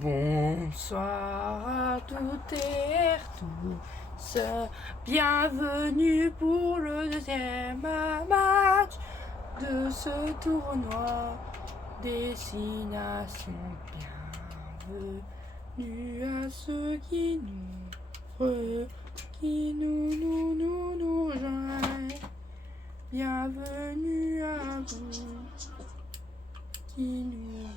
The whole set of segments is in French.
Bonsoir à toutes et à tous. Bienvenue pour le deuxième match de ce tournoi Destination. Bienvenue à ceux qui nous rejoignent. Bienvenue à vous qui nous rejoignent.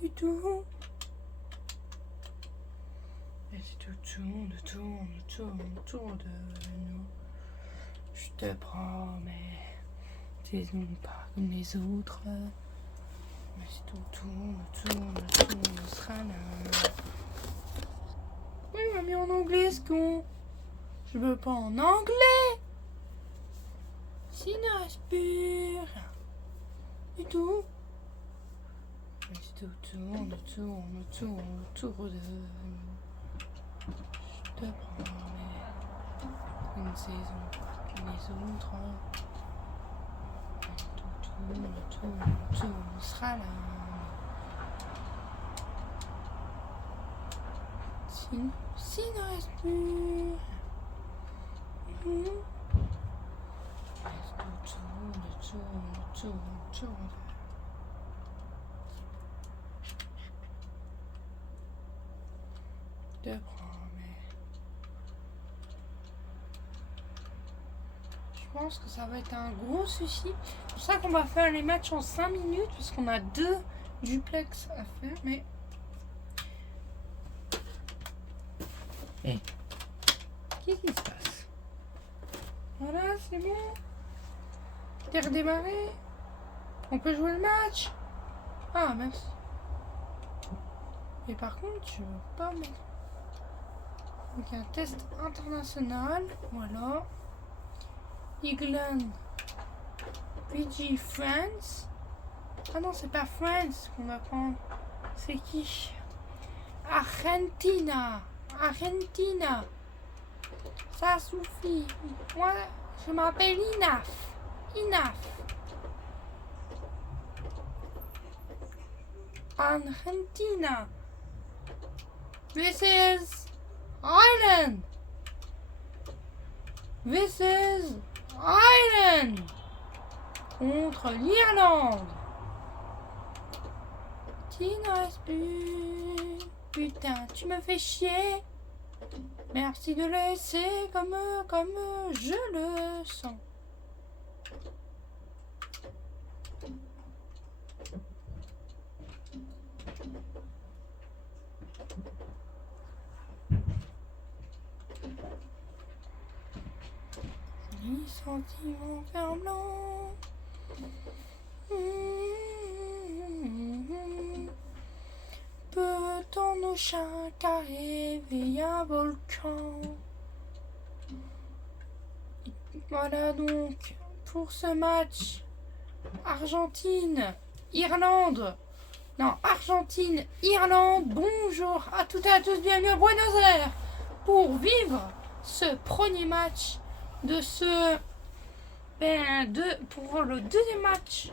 Du tout. Et si tout tourne de nous, je te promets, disons pas comme les autres. Mais si tout tourne, on sera là. Oui, il m'a mis en anglais ce con. Je veux pas en anglais. S'il ne reste plus rien du tout. Mais si tout tourne de nous, je te promets, une saison pas comme les autres. Tout sera là. S'il ne reste plus. Tourne. Je te promets. Je pense que ça va être un gros souci. C'est pour ça qu'on va faire les matchs en 5 minutes, parce qu'on a 2 duplex à faire, mais... Hey. Qu'est-ce qui se passe? Voilà, c'est bon. T'es redémarré? On peut jouer le match? Ah, merci. Et par contre, je veux pas mettre... Donc un test international, voilà. England, PG France. Ah non, c'est pas France qu'on va prendre. C'est qui? Argentina. Ça suffit. Moi, je m'appelle Inaf. Argentina. This is Ireland. Contre l'Irlande. Qui ne reste plus. Putain, tu me fais chier. Merci de laisser comme je le sens. Les sentiments ferments. Peut-on nos chacun réveiller un volcan? Voilà donc pour ce match Argentine-Irlande. Bonjour à toutes et à tous, bienvenue à Buenos Aires pour vivre ce premier match de pour le deuxième match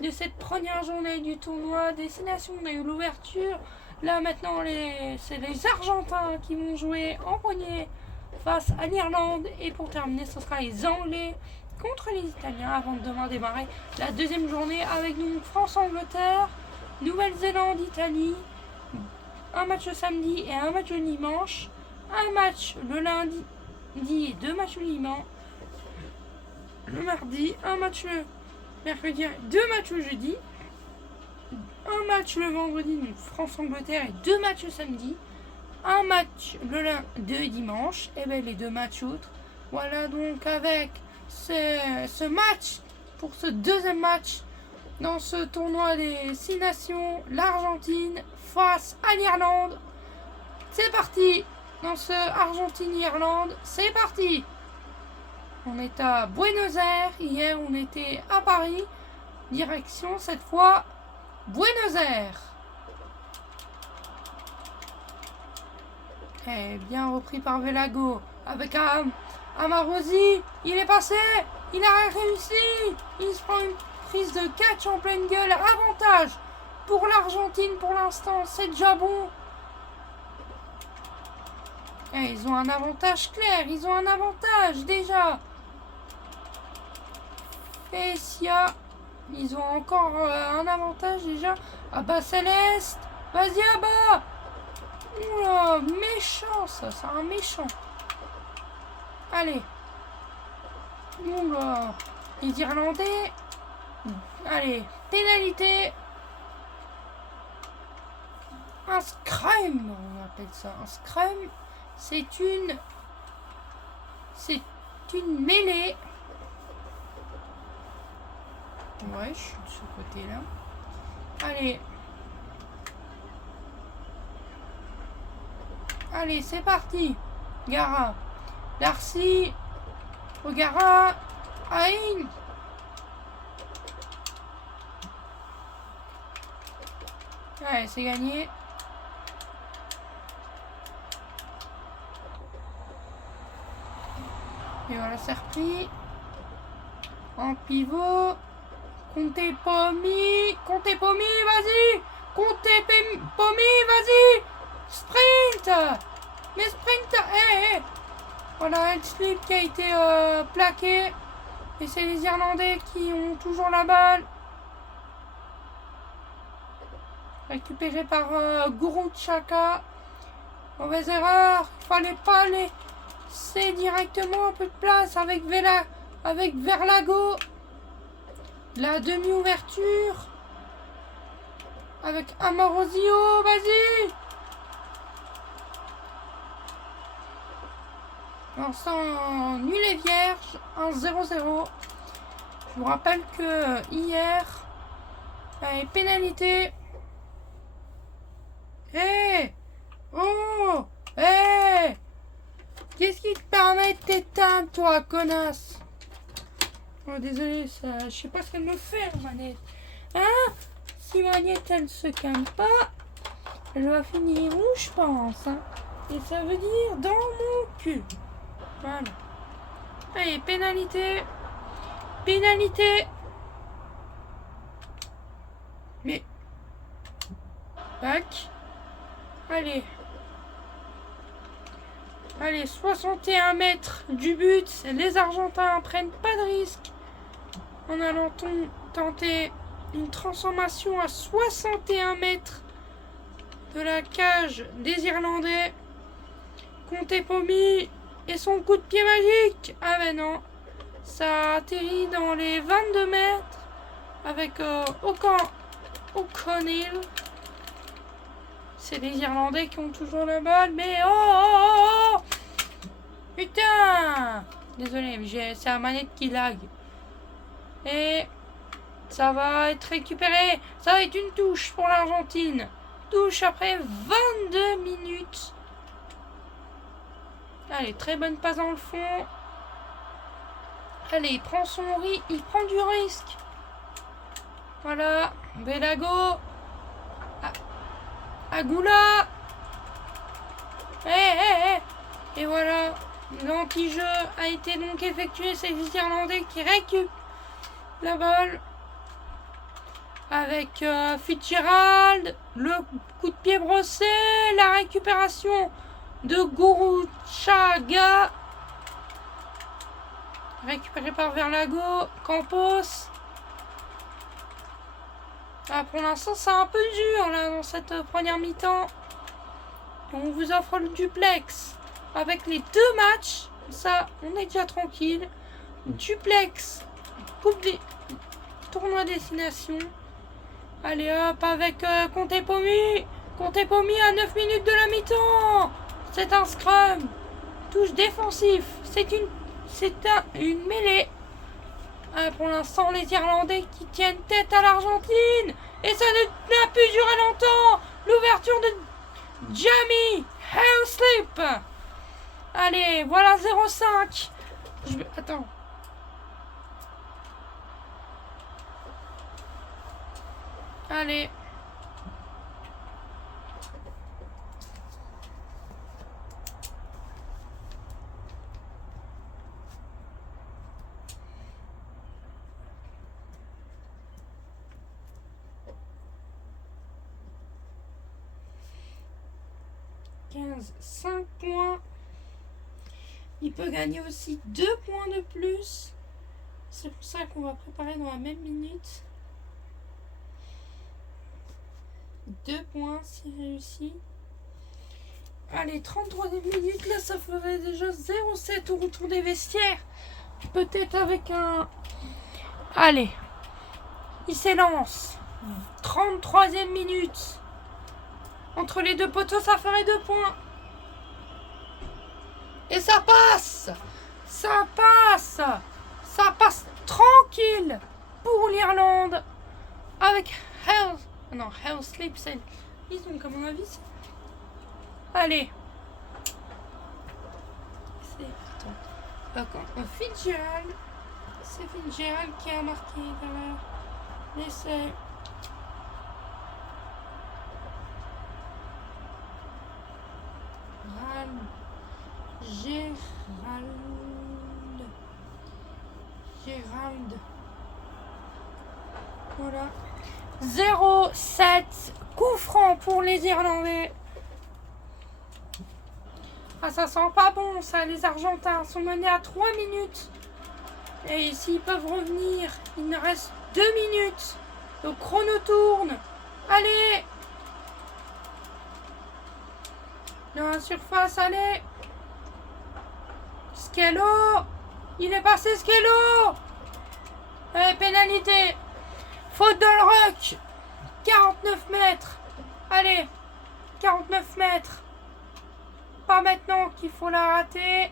de cette première journée du tournoi Destination. On a eu l'ouverture. Là maintenant c'est les Argentins qui vont jouer en premier face à l'Irlande. Et pour terminer, ce sera les Anglais contre les Italiens avant de demain démarrer la deuxième journée avec nous France-Angleterre, Nouvelle-Zélande, Italie. Un match le samedi et un match le dimanche. Un match le lundi et 2 matchs le dimanche. Le mardi, un match le mercredi, 2 matchs le jeudi, un match le vendredi, donc France-Angleterre, et 2 matchs le samedi, un match le lundi et dimanche, et bien les 2 matchs autres. Voilà donc avec ce match, pour ce deuxième match dans ce tournoi des 6 nations, l'Argentine face à l'Irlande. C'est parti dans ce Argentine-Irlande, c'est parti. On est à Buenos Aires, hier on était à Paris, direction cette fois Buenos Aires. Et bien repris par Velago, avec Amarosi, il est passé, il a réussi, il se prend prend une prise de catch en pleine gueule. Avantage pour l'Argentine pour l'instant. C'est déjà bon. Et ils ont un avantage clair. Ils ont un avantage déjà. Fessia. Ils ont encore un avantage déjà. Ah bah Céleste. Vas-y à bas. Oula, méchant ça. C'est un méchant. Allez. Oula. Les Irlandais. Allez. Pénalité. Un scrum. On appelle ça un scrum. C'est une mêlée. Ouais, je suis de ce côté-là. Allez. Allez, c'est parti. Gara. Darcy. Ogara. Aïn. Allez, c'est gagné. Et voilà, c'est repris. En pivot. Comptez Pomi. Comptez Pomi, vas-y. Comptez Pomi, vas-y. Sprint. Mais sprint. Voilà, el slip qui a été plaqué. Et c'est les Irlandais qui ont toujours la balle. Récupéré par Guru Chaka. Mauvaise erreur. Il fallait pas laisser directement un peu de place avec Verlago. La demi-ouverture. Avec Amorosio. Vas-y. L'instant nul et vierge. 1-0-0. Je vous rappelle que hier, pénalité. Oh. Qu'est-ce qui te permet de t'éteindre, toi, connasse? Oh, désolé, ça, je sais pas ce qu'elle me fait, la manette. Hein? Si manette, elle se calme pas, elle va finir où, je pense. Hein? Et ça veut dire dans mon cul. Voilà. Allez, pénalité. Pénalité. Mais. Bac. Allez. Allez, 61 mètres du but. Les Argentins prennent pas de risque en allant tenter une transformation à 61 mètres de la cage des Irlandais. Comptez Pomi et son coup de pied magique. Ah ben non. Ça atterrit dans les 22 mètres avec O'Connell. C'est les Irlandais qui ont toujours la balle, mais oh. Putain. Désolé, c'est la manette qui lag. Et ça va être récupéré. Ça va être une touche pour l'Argentine. Touche après 22 minutes. Allez, très bonne passe dans le fond. Allez, il prend il prend du risque. Voilà, Belago. Agula. Et voilà, l'anti-jeu a été donc effectué. C'est les Irlandais qui récupèrent la balle. Avec Fitzgerald, le coup de pied brossé, la récupération de Guru Chaga. Récupéré par Verlago, Campos. Ah, pour l'instant, c'est un peu dur là dans cette première mi-temps. On vous offre le duplex avec les deux matchs. Ça, on est déjà tranquille. Duplex, tournoi destination. Allez hop, avec Comptez Pomi. Comptez Pomi à 9 minutes de la mi-temps. C'est un scrum. Touche défensif. C'est une mêlée. Pour l'instant, les Irlandais qui tiennent tête à l'Argentine. Et ça n'a pu durer longtemps. L'ouverture de Jamie Houslip. Allez, voilà 0,5. Attends. Allez. 15, 5 points. Il peut gagner aussi 2 points de plus. C'est pour ça qu'on va préparer dans la même minute. 2 points s'il réussit. Allez, 33e minute, là ça ferait déjà 0,7 au retour des vestiaires. Peut-être avec un... Allez, il s'élance. 33e minute. Entre les deux poteaux, ça ferait 2 points. Et ça passe. Ça passe. Ça passe tranquille pour l'Irlande. Avec Hell... Non, Hell Sleep, c'est... Ils ont, comme mon avis, allez. C'est... D'accord. Fitzgerald. C'est Fitzgerald qui a marqué derrière l'essai. Gérald. Voilà. 0-7. Coup franc pour les Irlandais. Ah, ça sent pas bon, ça. Les Argentins sont menés à 3 minutes. Et s'ils peuvent revenir, il nous reste 2 minutes. Le chrono tourne. Allez. Dans la surface, allez. Skello. Il est passé, Skello. Pénalité. Faute dans le ruck. 49 mètres. Allez. 49 mètres. Pas maintenant qu'il faut la rater.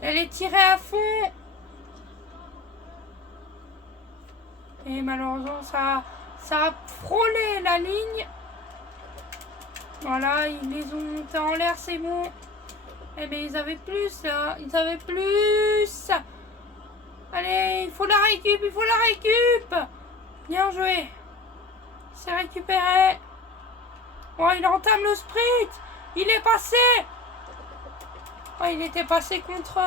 Elle est tirée à fond. Et malheureusement, ça a frôlé la ligne. Voilà, ils les ont montés en l'air, c'est bon. Eh bien, ils avaient plus, là. Ils avaient plus. Allez, il faut la récup, il faut la récup. Bien joué. C'est récupéré. Oh, il entame le sprint. Il est passé. Oh, il était passé contre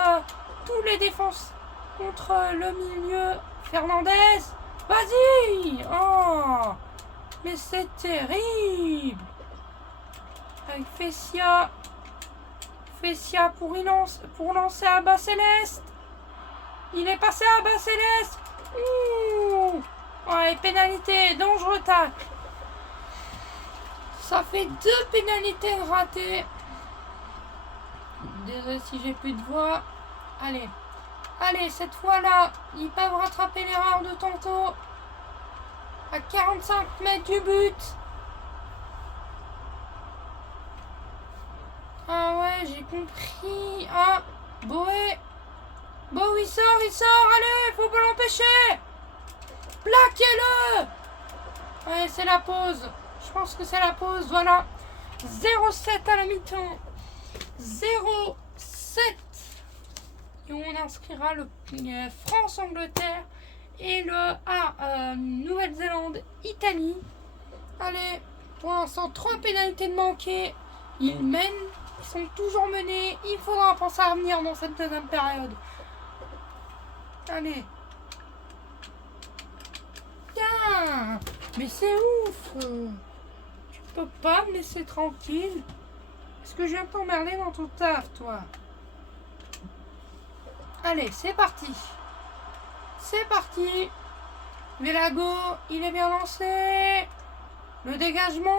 tous les défenses. Contre le milieu. Fernandez. Vas-y. Oh. Mais c'est terrible. Avec Fessia. Fessia pour lancer à bas Céleste. Il est passé à bas Céleste. Ouh. Ouais, pénalité, dangereux tacle. Ça fait 2 pénalités ratées. Désolé si j'ai plus de voix. Allez. Allez, cette fois-là, ils peuvent rattraper l'erreur de tantôt. À 45 mètres du but. Ah ouais, j'ai compris. Ah, Boé. Bon, il sort, allez, faut pas l'empêcher. Plaquez-le. Ouais, c'est la pause. Je pense que c'est la pause, voilà. 0-7 à la mi-temps. 0-7. Et on inscrira le France-Angleterre et le Nouvelle-Zélande-Italie. Allez, pour l'instant, 3 pénalités de manquer. Ils mènent, ils sont toujours menés. Il faudra penser à revenir dans cette deuxième période. Allez. Tiens, mais c'est ouf. Tu peux pas me laisser tranquille. Est-ce que je viens t'emmerder dans ton taf, toi? Allez, c'est parti. C'est parti. Velago, il est bien lancé. Le dégagement.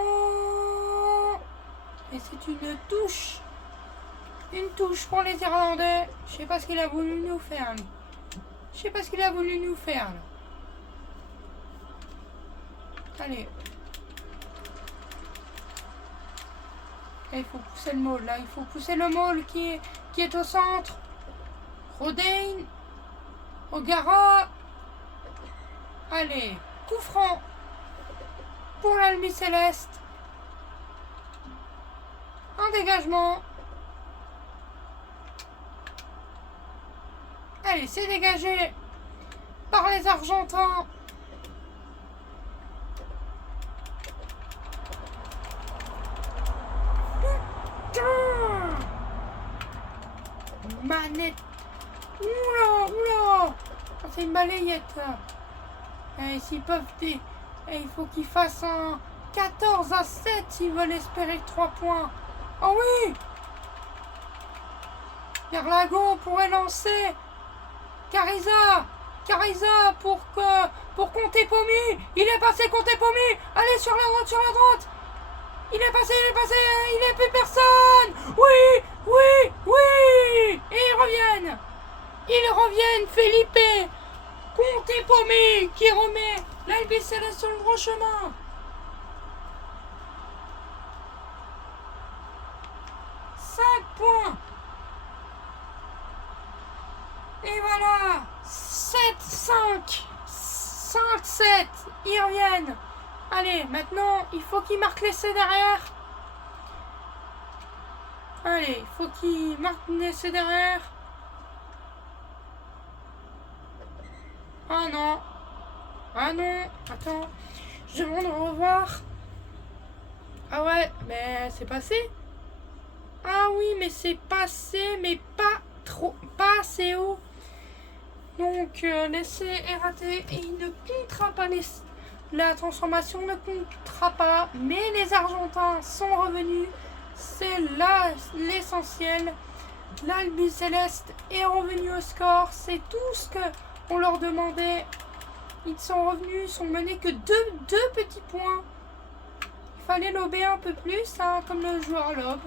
Et c'est une touche. Une touche pour les Irlandais. Je sais pas ce qu'il a voulu nous faire, lui. Je sais pas ce qu'il a voulu nous faire, là. Allez. Et il faut pousser le maul, là. Il faut pousser le maul qui est au centre. Rodain. O'Gara. Allez. Coup franc. Pour l'Albi Céleste. Un dégagement. Allez, c'est dégagé par les Argentins. Putain! Manette. Oula. C'est une balayette, là. Et s'ils peuvent... Et il faut qu'ils fassent un 14-7 s'ils veulent espérer 3 points. Oh oui! Yarlago pourrait lancer. Cariza pour Conte Pomi. Il est passé Conte Pomi. Allez sur la droite. Il est passé, il n'est plus personne. Oui. Et ils reviennent, Felipe. Conte Pomi qui remet l'Albiceleste sur le droit chemin. 5 points. Et voilà, 7-5, 5-7, ils reviennent. Allez, maintenant, il faut qu'ils marquent l'essai derrière. Allez, il faut qu'ils marquent l'essai derrière. Ah non, attends, je demande de revoir. Ah ouais, mais c'est passé. Ah oui, mais c'est passé, mais pas assez haut. Donc l'essai est raté et il ne comptera pas la transformation ne comptera pas, mais les Argentins sont revenus, c'est là l'essentiel. L'Albiceleste est revenu au score, c'est tout ce qu'on leur demandait. Ils sont revenus, sont menés que deux petits points. Il fallait lober un peu plus, hein, comme le joueur lobe.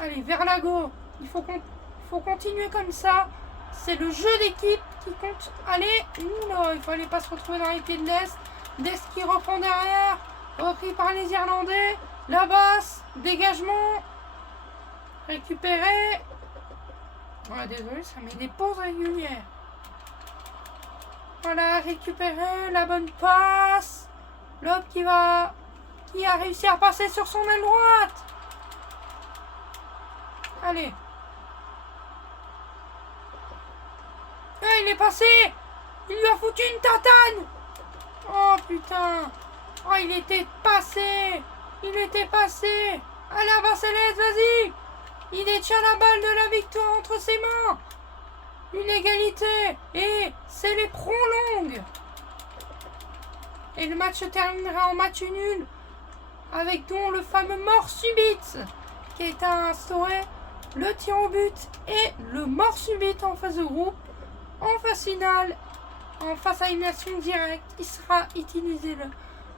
Allez, vers Lago, il faut continuer comme ça. C'est le jeu d'équipe qui compte. Allez, oula, il fallait pas se retrouver dans les pieds de Dest. Dest qui reprend derrière. Repris par les Irlandais. La basse. Dégagement. Récupéré. Ouais, désolé, ça met des pauses régulières. Voilà, récupéré. La bonne passe. Lob qui a réussi à passer sur son aile droite. Allez. Ah, il est passé. Il lui a foutu une tatane. Oh putain. Oh, il était passé. Allez, Barcelette, vas-y. Il détient la balle de la victoire entre ses mains. Une égalité. Et c'est les prolongues. Et le match se terminera en match nul. Avec donc le fameux mort subite qui a été instauré. Le tir au but et le mort subite en phase de groupe. En phase finale, en phase à élimination directe, il sera utilisé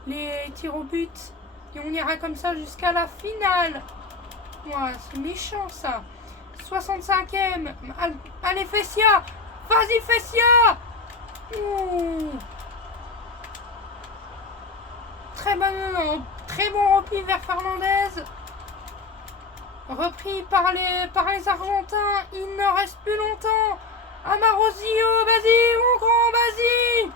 les tirs au but. Et on ira comme ça jusqu'à la finale. Ouais, c'est méchant ça. 65e. Allez, Fessia. Vas-y, Fessia. Ouh. Très bon repli vers Fernandez. Repris par les Argentins. Il ne reste plus longtemps. Amarosio, vas-y, mon grand, vas-y.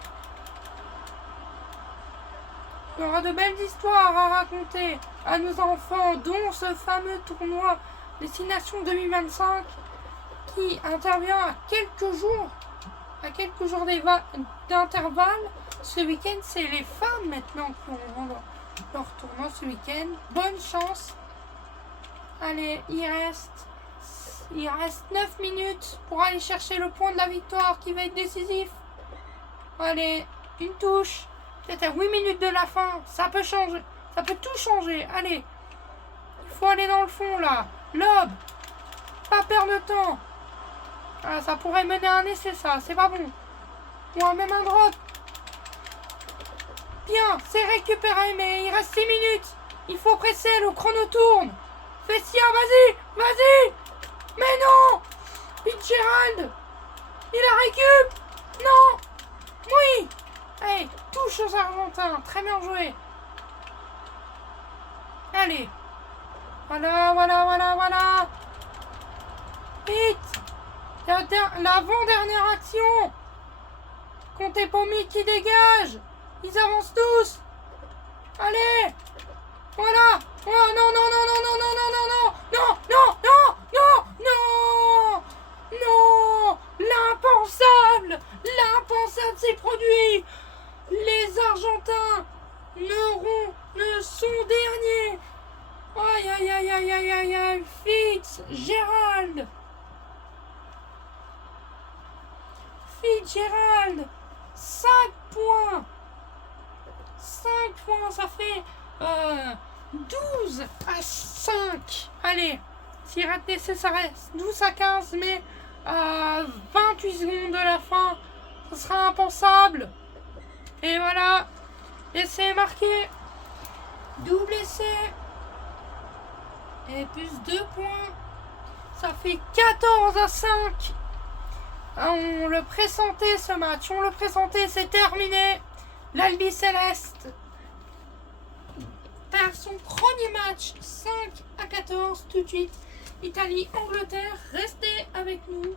Il y aura de belles histoires à raconter à nos enfants, dont ce fameux tournoi Destination 2025 qui intervient à quelques jours d'intervalle. Ce week-end, c'est les femmes maintenant qui auront leur tournoi ce week-end. Bonne chance. Allez, il reste 9 minutes pour aller chercher le point de la victoire qui va être décisif. Allez, une touche. Peut-être à 8 minutes de la fin. Ça peut changer. Ça peut tout changer. Allez. Il faut aller dans le fond là. Lob. Pas perdre de temps. Ah, ça pourrait mener à un essai ça. C'est pas bon. Ou même un drop. Bien. C'est récupéré mais il reste 6 minutes. Il faut presser. Le chrono tourne. Fessia, vas-y. Mais non. Fitzgerald. Il la récup. Non. Oui. Allez, touche aux Argentins. Très bien joué. Allez. Voilà. Vite. L'avant-dernière action. Conte Pomi qui dégage. Ils avancent tous. Allez. Voilà. Oh non. L'impensable s'est produit. Les Argentins ne sont derniers. Aïe. Fitzgerald. 5 points. 5 points, ça fait 12-5. Allez, s'il rate l'essai, ça reste 12-15, mais à 28 secondes de la fin, ce sera impensable. Et voilà, l'essai est marqué. Double essai. Et plus 2 points. Ça fait 14-5. On le pressentait ce match. On le pressentait, c'est terminé. L'Albi Céleste perd son premier match 5-14 tout de suite. Italie-Angleterre, restez avec nous.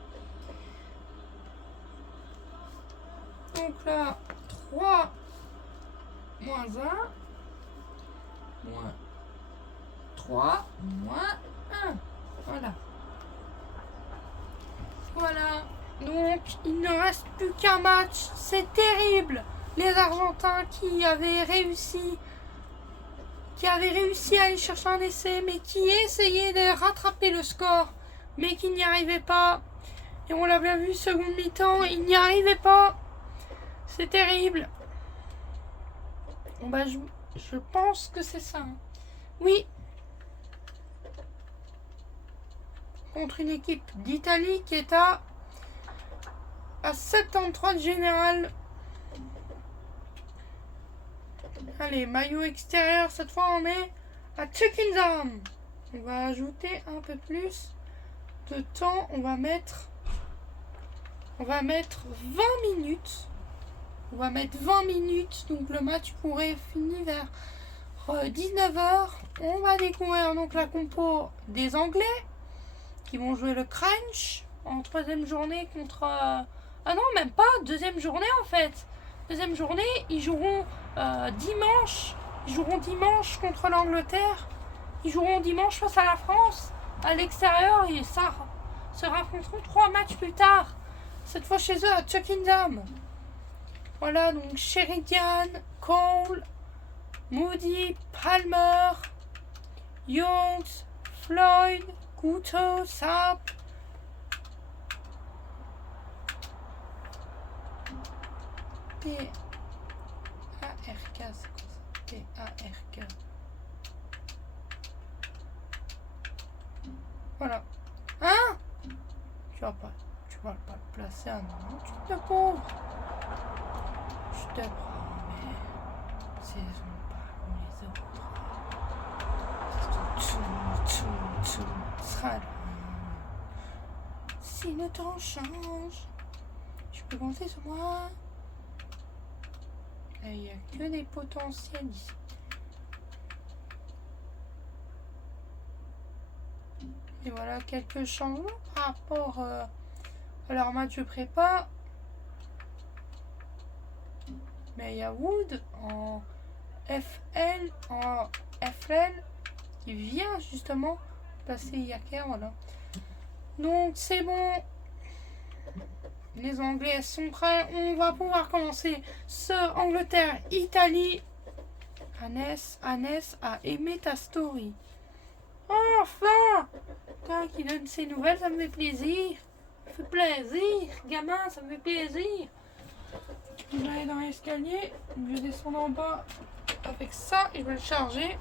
Donc là, 3 moins 1 moins 3 moins 1. Voilà. Voilà. Donc, il ne reste plus qu'un match. C'est terrible. Les Argentins qui avaient réussi à aller chercher un essai, mais qui essayaient de rattraper le score, mais qui n'y arrivaient pas. Et on l'a bien vu, seconde mi-temps, ils n'y arrivaient pas. C'est terrible. Bon bah, je pense que c'est ça. Oui. Contre une équipe d'Italie qui est à 73 de général. Allez, maillot extérieur, cette fois on est à Tuckingham. On va ajouter un peu plus de temps. On va mettre 20 minutes. On va mettre 20 minutes. Donc le match pourrait finir vers 19h. On va découvrir donc la compo des Anglais qui vont jouer le crunch en troisième journée contre... Ah non, même pas. Deuxième journée en fait. Deuxième journée, ils joueront dimanche. Ils joueront dimanche contre l'Angleterre. Ils joueront dimanche face à la France à l'extérieur et ça se raffronteront 3 matchs plus tard. Cette fois chez eux à Tuckingham. Voilà, donc Sheringham, Cole, Moody, Palmer, Young, Floyd, Couteau, Sapp. P-A-R-K, c'est quoi ça? P-A-R-K. Voilà. Hein? Tu vas pas le placer à non, tu te couvres. Je te prends, mais c'est pas comme les autres. Sera là. Si le temps change, je peux compter sur moi. Il n'y a que des potentiels ici. Et voilà quelques changements par rapport à leur match de prépa. Mais il y a Wood en FL qui vient justement passer Yaker, voilà. Donc c'est bon. Les Anglais sont prêts. On va pouvoir commencer ce Angleterre-Italie. Annès a aimé ta story. Enfin! Toi qui donne ses nouvelles, ça me fait plaisir. Ça me fait plaisir. Gamin, ça me fait plaisir. Je vais aller dans l'escalier. Je vais descendre en bas avec ça et je vais le charger.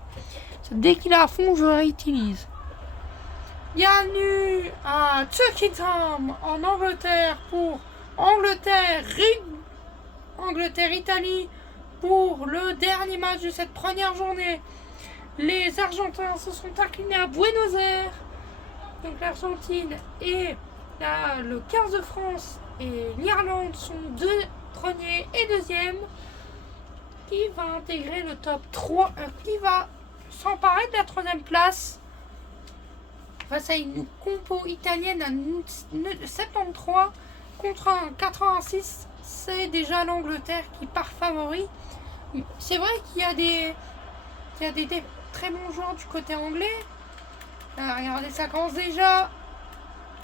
Dès qu'il est à fond, je le réutilise. Bienvenue à Tuckingham en Angleterre pour Angleterre-Italie pour le dernier match de cette première journée. Les Argentins se sont inclinés à Buenos Aires. Donc l'Argentine et le 15 de France et l'Irlande sont deux premiers et deuxièmes. Qui va intégrer le top 3, qui va s'emparer de la troisième place face à une compo italienne à 73 contre un 86. C'est déjà l'Angleterre qui part favori. C'est vrai qu'il y a des très bons joueurs du côté anglais. Regardez, ça commence déjà.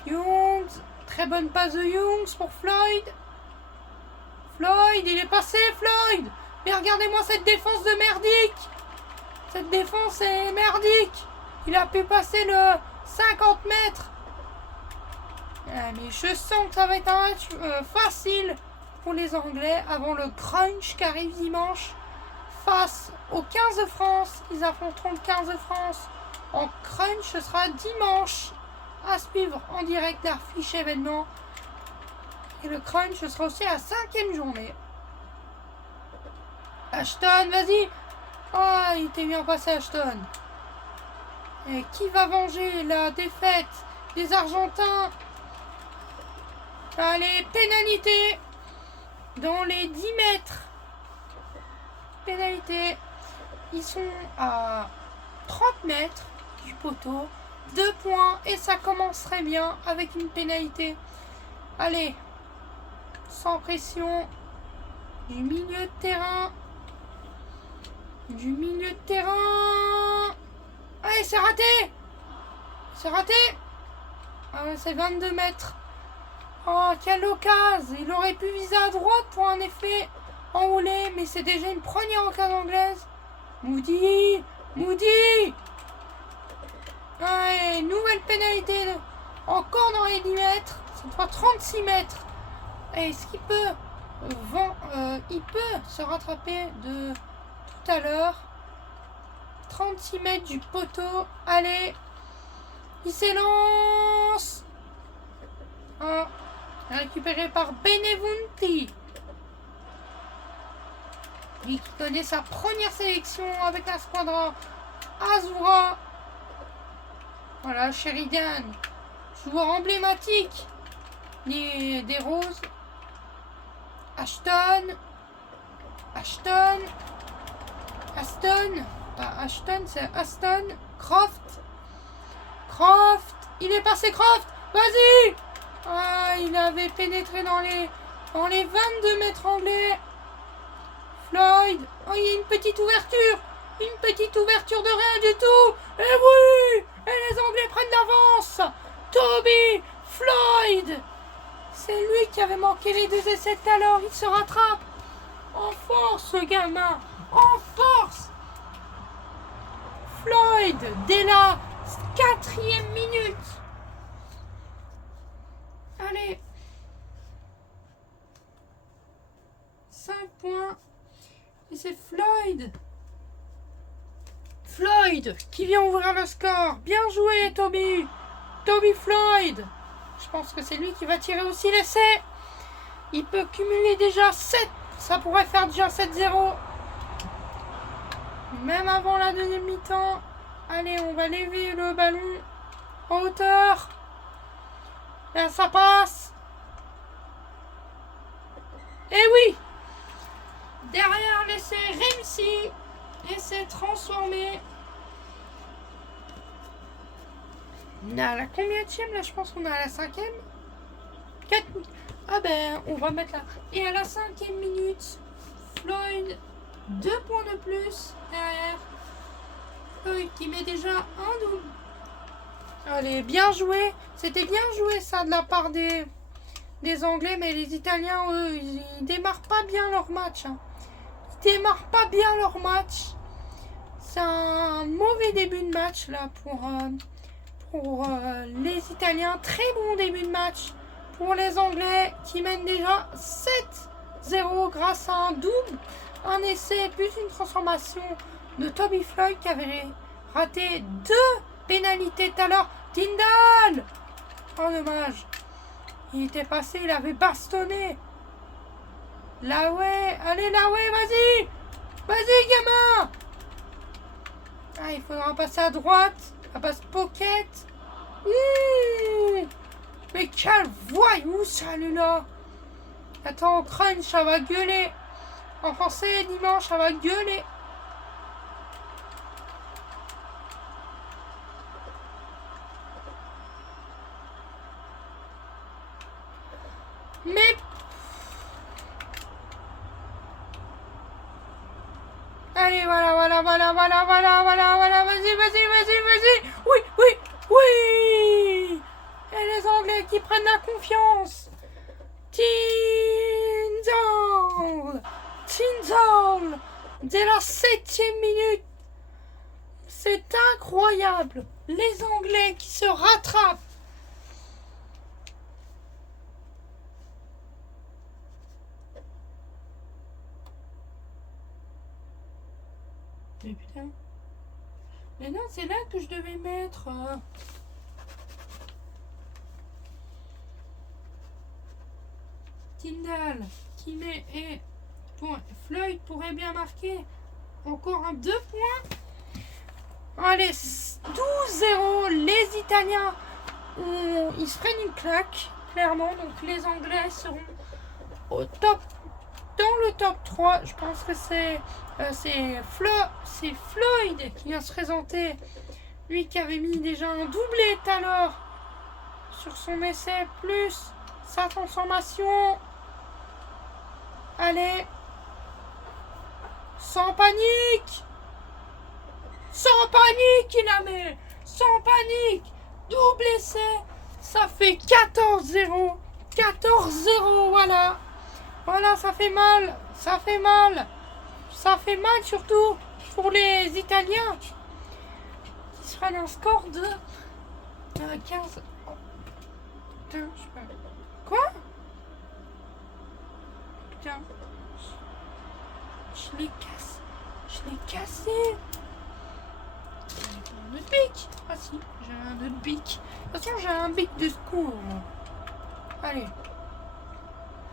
Youngs, très bonne passe de Youngs pour Floyd. Floyd, il est passé, Floyd. Mais regardez-moi cette défense de merdique. Cette défense est merdique. Il a pu passer le 50 mètres. Mais je sens que ça va être un match facile pour les Anglais avant le crunch qui arrive dimanche face au 15 de France. Ils affronteront le 15 de France en crunch. Ce sera dimanche à suivre en direct d'Affiche événement. Et le crunch, ce sera aussi la 5e journée. Ashton, vas-y. Ah, il était bien passé, Ashton. Et qui va venger la défaite des Argentins? Allez, pénalité dans les 10 mètres. Pénalité. Ils sont à 30 mètres du poteau. 2 points et ça commencerait bien avec une pénalité. Allez, sans pression. Du milieu de terrain. Du milieu de terrain. Allez, c'est raté. C'est raté. Ah, c'est 22 mètres. Oh, quelle occasion. Il aurait pu viser à droite pour un effet enroulé, mais c'est déjà une première occasion anglaise. Moody. Moody. Allez, nouvelle pénalité. Encore dans les 10 mètres. Cette fois 36 mètres. Est-ce qu'il peut il peut se rattraper de tout à l'heure. 36 mètres du poteau. Allez. Il s'élance. Ah, récupéré par Benevunti. Lui qui connaît sa première sélection avec la squadra Azura. Voilà, Sheridan. Joueur emblématique des Roses. Ashton. Ashton. Aston. Pas Ashton, c'est Aston. Croft. Croft. Il est passé, Croft. Vas-y. Ah, il avait pénétré dans les 22 mètres anglais. Floyd. Oh, il y a une petite ouverture. Une petite ouverture de rien du tout. Et oui. Et les Anglais prennent l'avance. Toby Floyd. C'est lui qui avait manqué les 2 essais tout à l'heure. Il se rattrape. En force, ce gamin. En force. Floyd, dès la 4e minute. Allez. 5 points. Et c'est Floyd. Floyd qui vient ouvrir le score. Bien joué, Toby. Toby Floyd. Je pense que c'est lui qui va tirer aussi l'essai. Il peut cumuler déjà 7. Ça pourrait faire déjà 7-0. Même avant la deuxième mi-temps. Allez, on va lever le ballon en hauteur. Là, ça passe. Et oui. Derrière l'essai réussi. L'essai transformé. On est à la combienième là? Je pense qu'on est à la 5e. 4. Ah ben, on va mettre là. Et à la 5e minute, Floyd, 2 points de plus derrière. Floyd qui met déjà un double. Allez, bien joué. C'était bien joué ça de la part des Anglais, mais les Italiens, eux, ils démarrent pas bien leur match. Hein. Ils démarrent pas bien leur match. C'est un mauvais début de match là pour les Italiens. Très bon début de match pour les Anglais qui mènent déjà 7-0 grâce à un double, un essai plus une transformation de Toby Floyd qui avait raté 2 pénalités tout à l'heure. Tyndall. Oh dommage. Il était passé, il avait bastonné. Là ouais, allez là ouais, vas-y. Vas-y gamin. Ah, il faudra passer à droite. La passe pocket. Mais quel voyou celui-là. Attends, crunch, ça va gueuler. En français, dimanche, ça va gueuler. Mais... Allez, voilà, vas-y. Oui. Et les Anglais qui prennent la confiance. Tyndall. Dès la 7e minute. C'est incroyable. Les Anglais qui se rattrapent. Mais putain. Mais non, c'est là que je devais mettre. Tyndall qui met et bon, Floyd pourrait bien marquer encore un 2 points. Allez, 12-0, les Italiens ils se prennent une claque clairement, donc les Anglais seront au top, dans le top 3. Je pense que c'est Floyd qui vient se présenter, lui qui avait mis déjà un doublé tout à l'heure sur son essai plus sa transformation. Allez, sans panique, il la met, sans panique, double essai, ça fait 14-0, voilà, ça fait mal surtout pour les Italiens, qui se prennent un score de 15, je sais pas, quoi? Putain, je l'ai cassé. Un autre bic. Ah si, j'ai un autre bic. De toute façon, j'ai un bic de secours. Allez.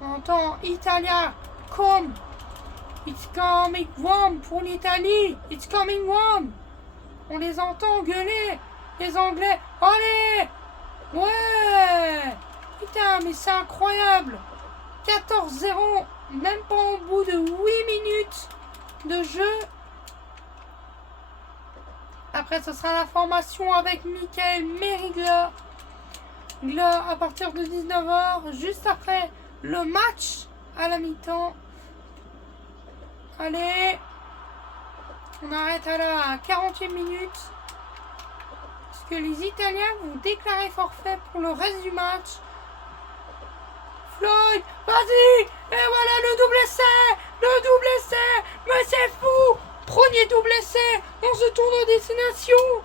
On entend Italia come. It's coming warm pour l'Italie. It's coming warm. On les entend gueuler. Les Anglais. Allez. Ouais. Putain, mais c'est incroyable. 14-0. Même pas au bout de 8 minutes de jeu. Après, ce sera la formation avec Michael Merigla à partir de 19h, juste après le match à la mi-temps. Allez, on arrête à la 40e minute. Parce que les Italiens vont déclarer forfait pour le reste du match. Floyd, vas-y. Et voilà le double essai, mais c'est fou. Premier double essai dans ce tour de destination.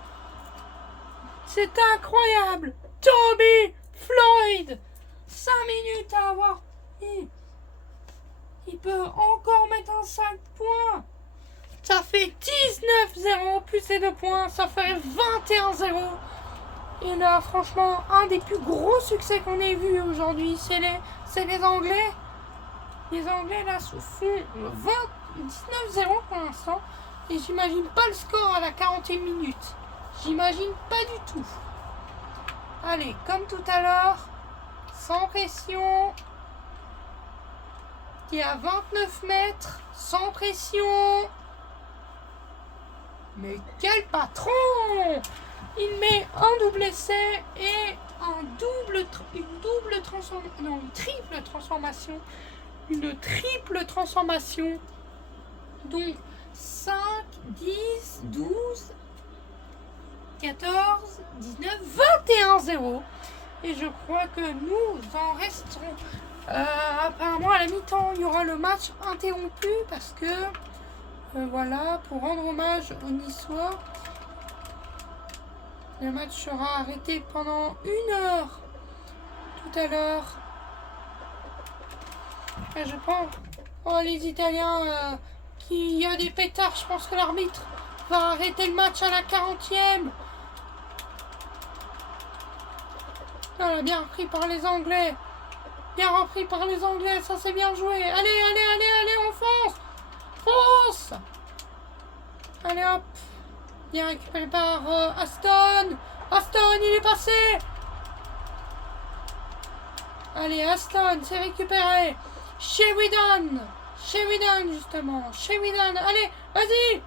C'est incroyable. Toby Floyd, 5 minutes à avoir. Il peut encore mettre un 5 points. Ça fait 19-0 plus les 2 points. Ça fait 21-0. Et là, franchement, un des plus gros succès qu'on ait vu aujourd'hui, c'est les Anglais. Les Anglais, là, se font 19-0 pour l'instant. Et j'imagine pas le score à la 40e minute. J'imagine pas du tout. Allez, comme tout à l'heure, sans pression. Qui est à 29 mètres, sans pression. Mais quel patron! Il met un double essai et une triple transformation. Une triple transformation. Donc 5, 10, 12, 14, 19, 21-0. Et je crois que nous en resterons. Apparemment à la mi-temps, il y aura le match interrompu parce que voilà, pour rendre hommage aux Niçois. Le match sera arrêté pendant 1 heure tout à l'heure. Et je pense, les Italiens, qu'il y a des pétards, je pense que l'arbitre va arrêter le match à la 40e. Voilà, bien repris par les Anglais. Bien repris par les Anglais, ça c'est bien joué. Allez, on fonce. Fonce. Allez hop. Bien récupéré par Aston. Aston, il est passé. Allez, Aston, c'est récupéré. Sheridan, justement. Sheridan, allez, vas-y.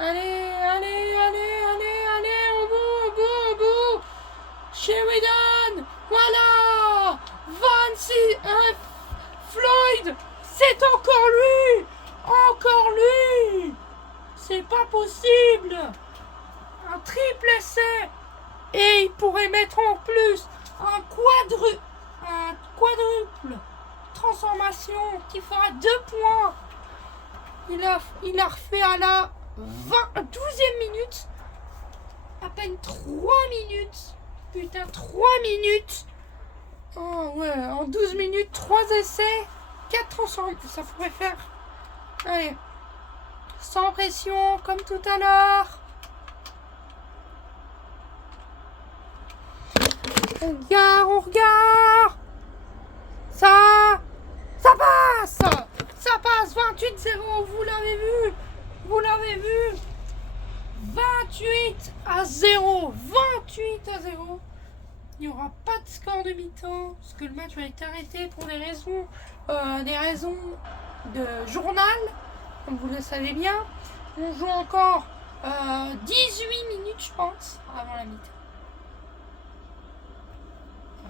Allez, au bout. Sheridan, voilà. 26, Floyd, c'est encore lui. C'est pas possible. Un triple essai. Et il pourrait mettre en plus un quadruple transformation qui fera 2 points. Il a refait à la 12e minute. À peine 3 minutes. Putain, 3 minutes. Oh ouais, en 12 minutes, 3 essais, 4 ensemble. Ça pourrait faire. Allez. Sans pression, comme tout à l'heure. On regarde. Ça passe. Ça passe, 28-0, vous l'avez vu. Vous l'avez vu. 28-0. 28-0. Il n'y aura pas de score de mi-temps, parce que le match va être arrêté pour des raisons de journal, comme vous le savez bien. On joue encore 18 minutes, je pense, avant la mi-temps.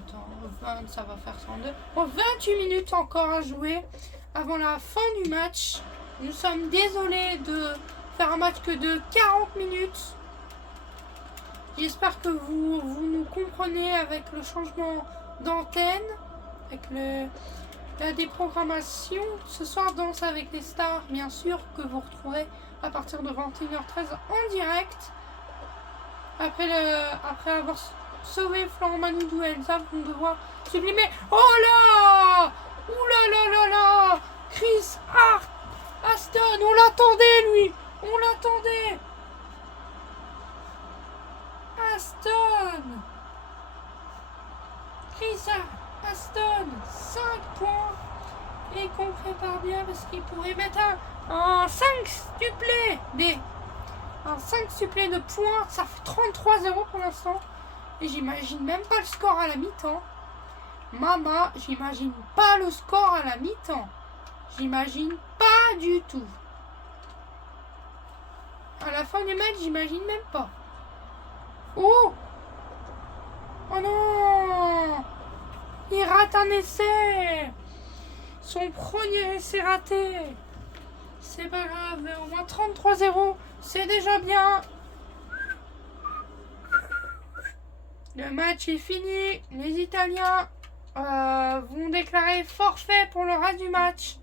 Attends, 20, ça va faire 102. Bon, 28 minutes encore à jouer avant la fin du match. Nous sommes désolés de faire un match que de 40 minutes. J'espère que vous nous comprenez avec le changement d'antenne, avec la déprogrammation. Ce soir, Danse avec les stars, bien sûr, que vous retrouvez à partir de 21h13 en direct. Après avoir sauvé Florent Manodou et Elsa, vont devoir sublimer. Oh là! Ouh là là là là! Chris Aston, on l'attendait lui! On l'attendait! Aston! Chris Aston, 5 points. Et qu'on prépare bien parce qu'il pourrait mettre un 5 supplé. Un 5 supplé de points. Ça fait 33-0 pour l'instant. Et j'imagine même pas le score à la mi-temps. Mama, j'imagine pas le score à la mi-temps. J'imagine pas du tout. À la fin du match, j'imagine même pas. Oh! Oh non! Il rate un essai! Son premier essai raté! C'est pas grave, mais au moins 33-0, c'est déjà bien! Le match est fini. Les Italiens vont déclarer forfait pour le reste du match.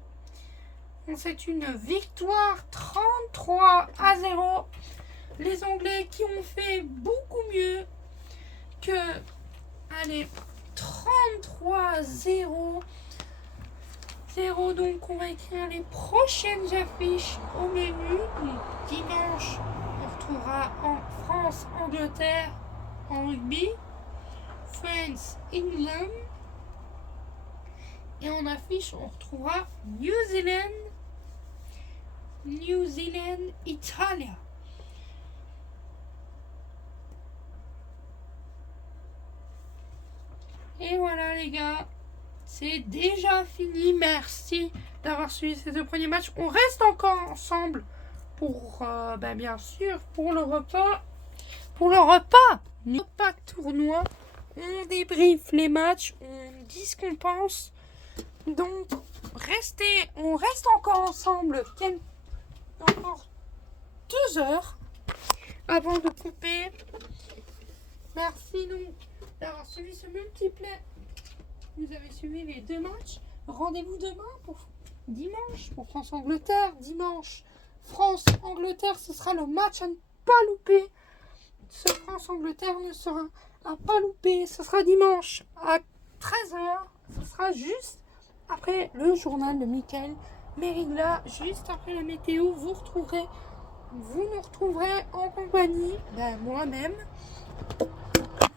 C'est une victoire 33-0. Les Anglais qui ont fait beaucoup mieux que, allez, 33-0. Donc on va écrire les prochaines affiches au menu. Dimanche, on retrouvera en France, Angleterre en rugby, France, England. Et en affiche, on retrouvera New Zealand, Italie. Et voilà les gars, c'est déjà fini. Merci d'avoir suivi ces 2 premiers matchs. On reste encore ensemble pour, bien sûr, pour le repas. Pas tournoi. On débriefe les matchs, on dit ce qu'on pense. Donc, on reste encore ensemble encore 2 heures avant de couper. Merci donc d'avoir suivi ce multiplay. Vous avez suivi les 2 matchs. Rendez-vous demain pour dimanche pour France-Angleterre. Dimanche, France-Angleterre, ce sera le match à ne pas louper. Ce France-Angleterre ne sera à pas louper. Ce sera dimanche à 13h. Ce sera juste après le journal de Mickaël Merilla, juste après la météo. Vous nous retrouverez en compagnie moi-même.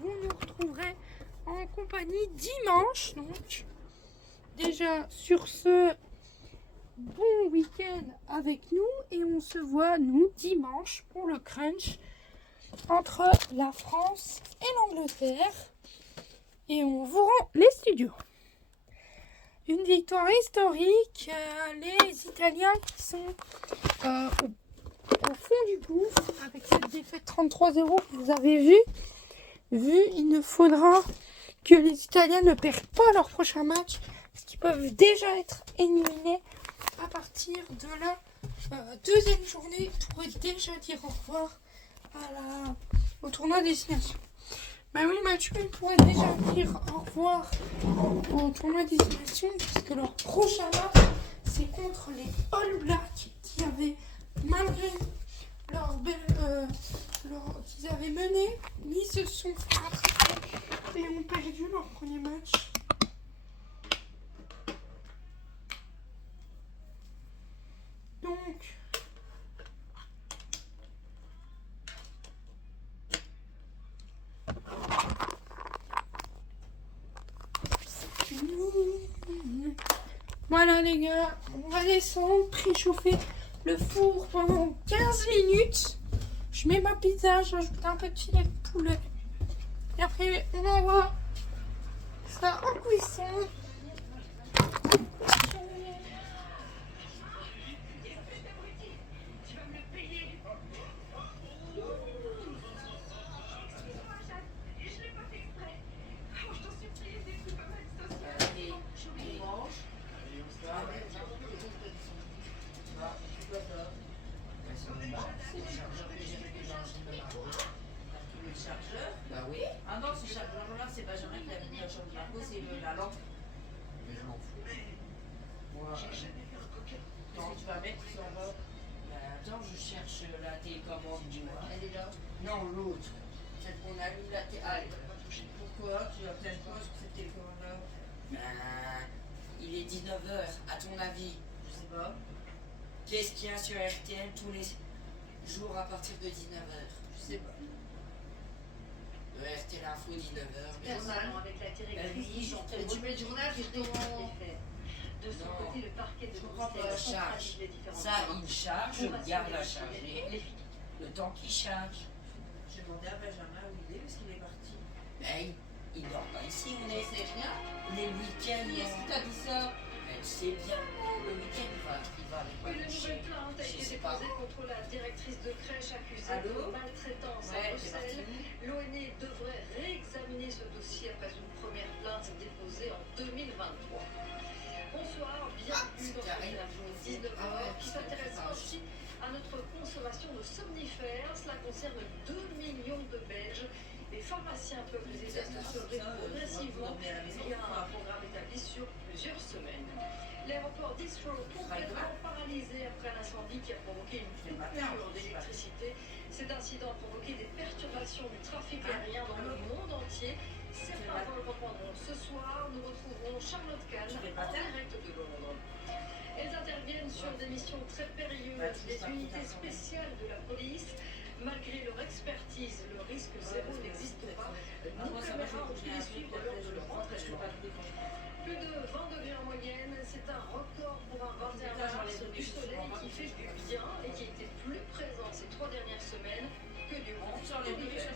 Vous nous retrouverez en compagnie dimanche. Donc, déjà sur ce, bon week-end avec nous. Et on se voit, nous, dimanche pour le crunch entre la France et l'Angleterre. Et on vous rend les studios. Une victoire historique. Les Italiens qui sont au fond du gouffre avec cette défaite 33-0 que vous avez vu, il ne faudra que les Italiens ne perdent pas leur prochain match parce qu'ils peuvent déjà être éliminés à partir de la 2e journée. On pourrait déjà dire au revoir au tournoi Destination. Oui, Mathieu, il pourrait déjà dire au revoir au tournoi Destination parce que leur prochain match, c'est contre les All Blacks qui avaient, malgré qu'ils avaient mené, ils se sont fait rattraper et ont perdu leur premier match Voilà les gars, on va descendre, préchauffer le four pendant 15 minutes. Je mets ma pizza, j'ajoute un peu de filet de poulet. Et après, on envoie ça en cuisson. Bah oui. Ah non, ce chargeur-là, c'est Benjamin qui l'a mis dans la chambre de Marco, c'est la lampe. Mais je m'en fous. Moi, qu'est-ce que tu vas mettre sur en bas? Bah attends, je cherche la télécommande du mois. Elle est là? Non, l'autre. Celle qu'on allume la télé. Ah, pourquoi? Tu as plein de choses que cette télécommande-là? Ben, il est 19h, à ton avis. Je sais pas. Qu'est-ce qu'il y a sur RTL tous les jours à partir de 19h? Je sais pas. RTL Info 19h. Avec la directrice, Et tu mets le journal sur ton... De son côté, le parquet de Bruxelles centralise les différentes ça, il charge, je garde la charger. Le temps qu'il charge. J'ai demandé à Benjamin où il est, parce qu'il est parti. Hey, il dort pas ici, on est. C'est rien. Les week-ends. Qui est-ce qui t'a dit ça? C'est bien. Le week-end, il va avec moi. Une nouvelle plainte a été déposée contre la directrice de crèche accusée de maltraitance à Bruxelles. L'ONE devrait réexaminer ce dossier après une première plainte déposée en 2023. Bonsoir, bienvenue dans ce info 19h qui s'intéresse aussi à notre consommation de somnifères. Cela concerne 2 millions de Belges. Les pharmaciens peuvent les aider à se sauver progressivement via un programme établi sur plusieurs semaines. L'aéroport d'Heathrow complètement paralysé après un incendie qui a provoqué une coupure d'électricité. Cet incident a provoqué des perturbations du trafic aérien dans le monde entier. Certains vols reprendront ce soir. Nous retrouverons Charlotte Kahn en direct de Londres. Elles interviennent sur des missions très périlleuses, des unités spéciales de la police. Malgré leur expertise, le risque zéro n'existe pas. Nos caméras ont pu les suivre lors de leur entraînement. Plus de 20 degrés en moyenne, c'est un record pour un 21 mars du soleil qui fait du bien et qui était plus présent ces 3 dernières semaines que durant l'hiver.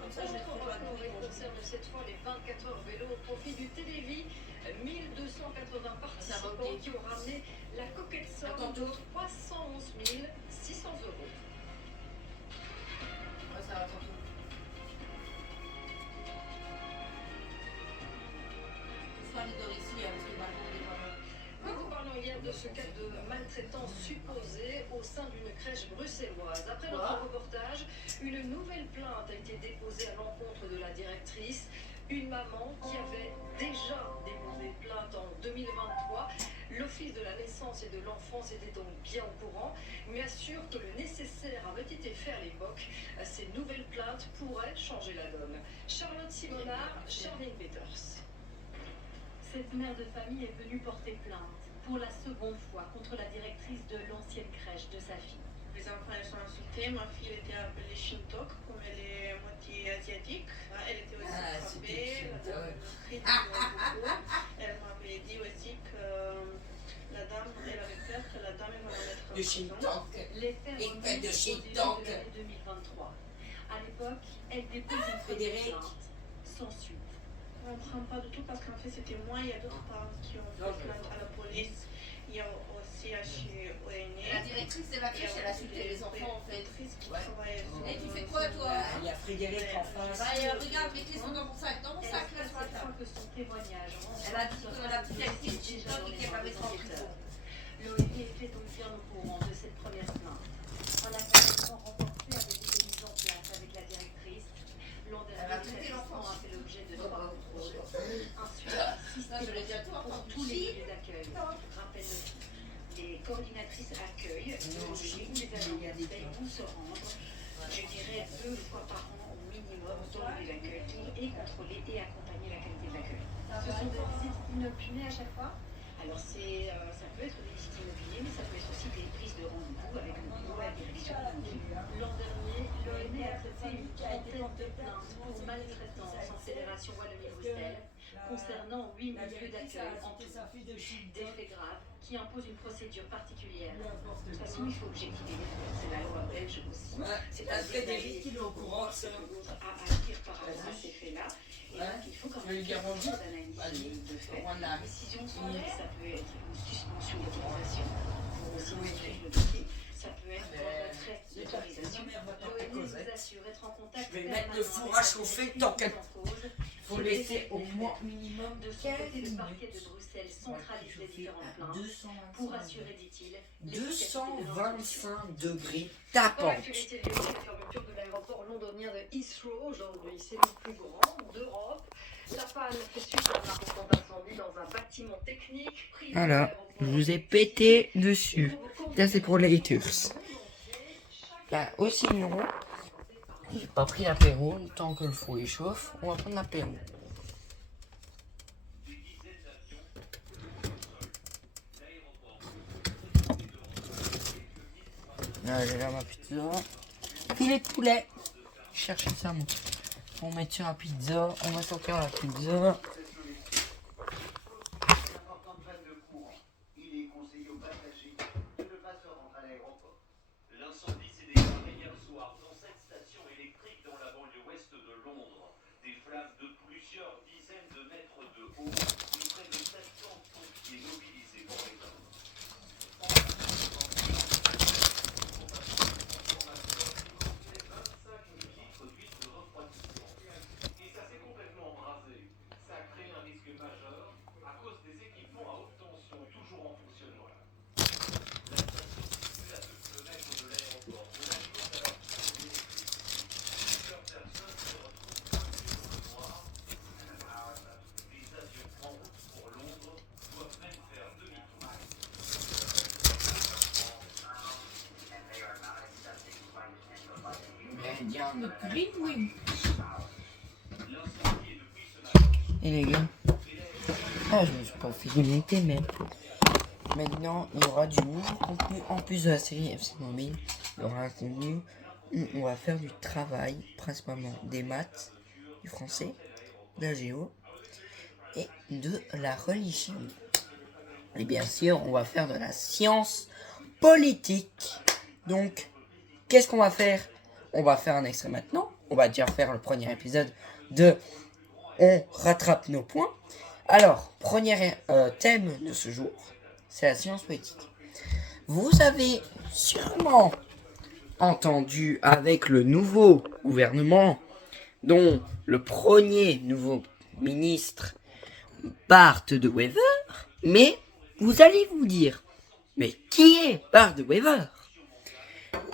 Autre record et concerne cette fois les 24 heures vélo au profit du Télévis. 1280 participants qui ont ramené la coquette somme de 311 600 euros. Ça va tantôt. Nous vous parlons hier de ce cas de maltraitance supposée au sein d'une crèche bruxelloise. Après notre reportage, une nouvelle plainte a été déposée à l'encontre de la directrice. Une maman qui avait déjà déposé plainte en 2023. L'Office de la naissance et de l'enfance était donc bien au courant, mais assure que le nécessaire avait été fait à l'époque. Ces nouvelles plaintes pourraient changer la donne. Charlotte Simonard, Charlene Peters. Cette mère de famille est venue porter plainte pour la seconde fois contre la directrice de l'ancienne crèche de sa fille. Les enfants elles sont insultés. Ma fille était appelée Shintok, comme elle est moitié asiatique. Elle était aussi frappée. Elle m'avait dit aussi que la dame, elle avait peur que la dame elle va la mettre en prison. Les faits remontent au début de l'année 2023. À l'époque, elle dépose une première plainte sans suite. On ne prend pas du tout parce qu'en fait c'était moi, il y a d'autres parents qui ont fait plainte à la police. Il y a aussi chez ONE. La directrice de la crèche, elle a insulté les enfants en fait. Et tu fais quoi toi? Il y a Frédéric en face. Regarde, mets-les dans mon sac, là sur la table. Que son témoignage Elle a dit que la petite directrice TikTok et qu'elle va mettre en prison. L'ONG était donc bien au courant de cette première plainte. Un accompagnement renforcé avait été mis en place avec la directrice. L'an dernier, l'établissement a fait l'objet de 3 contrôles. Un suivi systématique pour tous les lieux d'accueil. Rappelle les coordinatrices accueil, où les agents payent où se rendre. Je dirais 2 fois par an au minimum dans le lieu d'accueil pour contrôler et accompagner la qualité de l'accueil. Ce sont des visites inopinées à chaque fois? Alors ça peut être des visites inopinées, mais ça peut être aussi des prises de rendez-vous avec le bureau à la direction. L'an dernier, l'ONE a traité une trentaine de plaintes pour maltraitance en Fédération Wallonie-Bruxelles. concernant 8 milieux d'accueil en tout. Des faits graves qui imposent une procédure particulière. De toute façon, il faut objectiver les faits. C'est la loi belge aussi. C'est pas Frédéric qui est au courant de ça. À dire par rapport à ces faits-là. Et donc, il faut quand même faire en sorte d'analyser de fait. La décision sommaire, ça peut être une suspension d'autorisation. Aussi, le dossier. Ça peut être un retrait d'autorisation. L'ONU vous assure être en contact. Je vais mettre le four à chauffer tant qu'elle. Il faut laisser au moins minimum de son côté, le parquet de Bruxelles centralise les différentes plaintes pour assurer, dit-il, 225 degrés Dans tapant. l'actualité liée à la fermeture de l'aéroport londonien de Heathrow aujourd'hui, c'est le plus grand d'Europe. La panne fait suite à un important incendie dans un bâtiment technique. Voilà, je vous ai pété dessus. Ça c'est pour les haters. Là, aussi non, j'ai pas pris l'apéro. Tant que le four il chauffe, on va prendre l'apéro. Là, j'ai là ma pizza. Filet de poulet. Cherchez ça, moi. On va mettre sur la pizza. On va sortir la pizza. L'incendie s'est déclaré hier soir dans cette station électrique dans la banlieue ouest de Londres. Des flammes de plusieurs dizaines de mètres de haut et près de 700 pompiers mobilisés pour l'éteindre. Et ça s'est complètement embrasé. Ça a créé un risque majeur à cause des équipements à haute tension toujours en fonctionnement. La station située à 2 km de l'aéroport de la Lyon alors plusieurs personnes se retrouvent coincées dans le noir. Les avions en route pour Londres doivent même faire demi-tour. Et les gars, ah je me suis pas fait limiter mais maintenant il y aura du nouveau contenu en plus de la série FC Mobile. Il y aura un contenu où on va faire du travail, principalement des maths, du français, de la géo et de la religion. Et bien sûr on va faire de la science politique. Donc qu'est-ce qu'on va faire? On va faire un extrait maintenant. On va déjà faire le premier épisode de On rattrape nos points. Alors, premier thème de ce jour, c'est la science politique. Vous avez sûrement entendu avec le nouveau gouvernement, dont le premier nouveau ministre, Bart de Wever, mais vous allez vous dire, mais qui est Bart de Wever?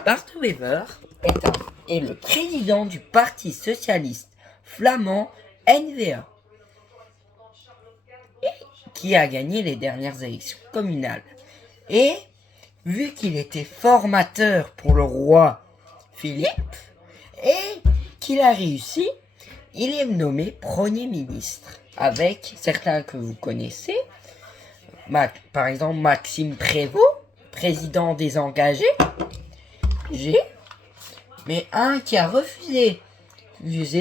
Bart de Wever est le président du Parti socialiste flamand N-VA, qui a gagné les dernières élections communales. Et vu qu'il était formateur pour le roi Philippe et qu'il a réussi, il est nommé Premier ministre avec certains que vous connaissez, par exemple Maxime Prévost, président des engagés, mais un qui a refusé,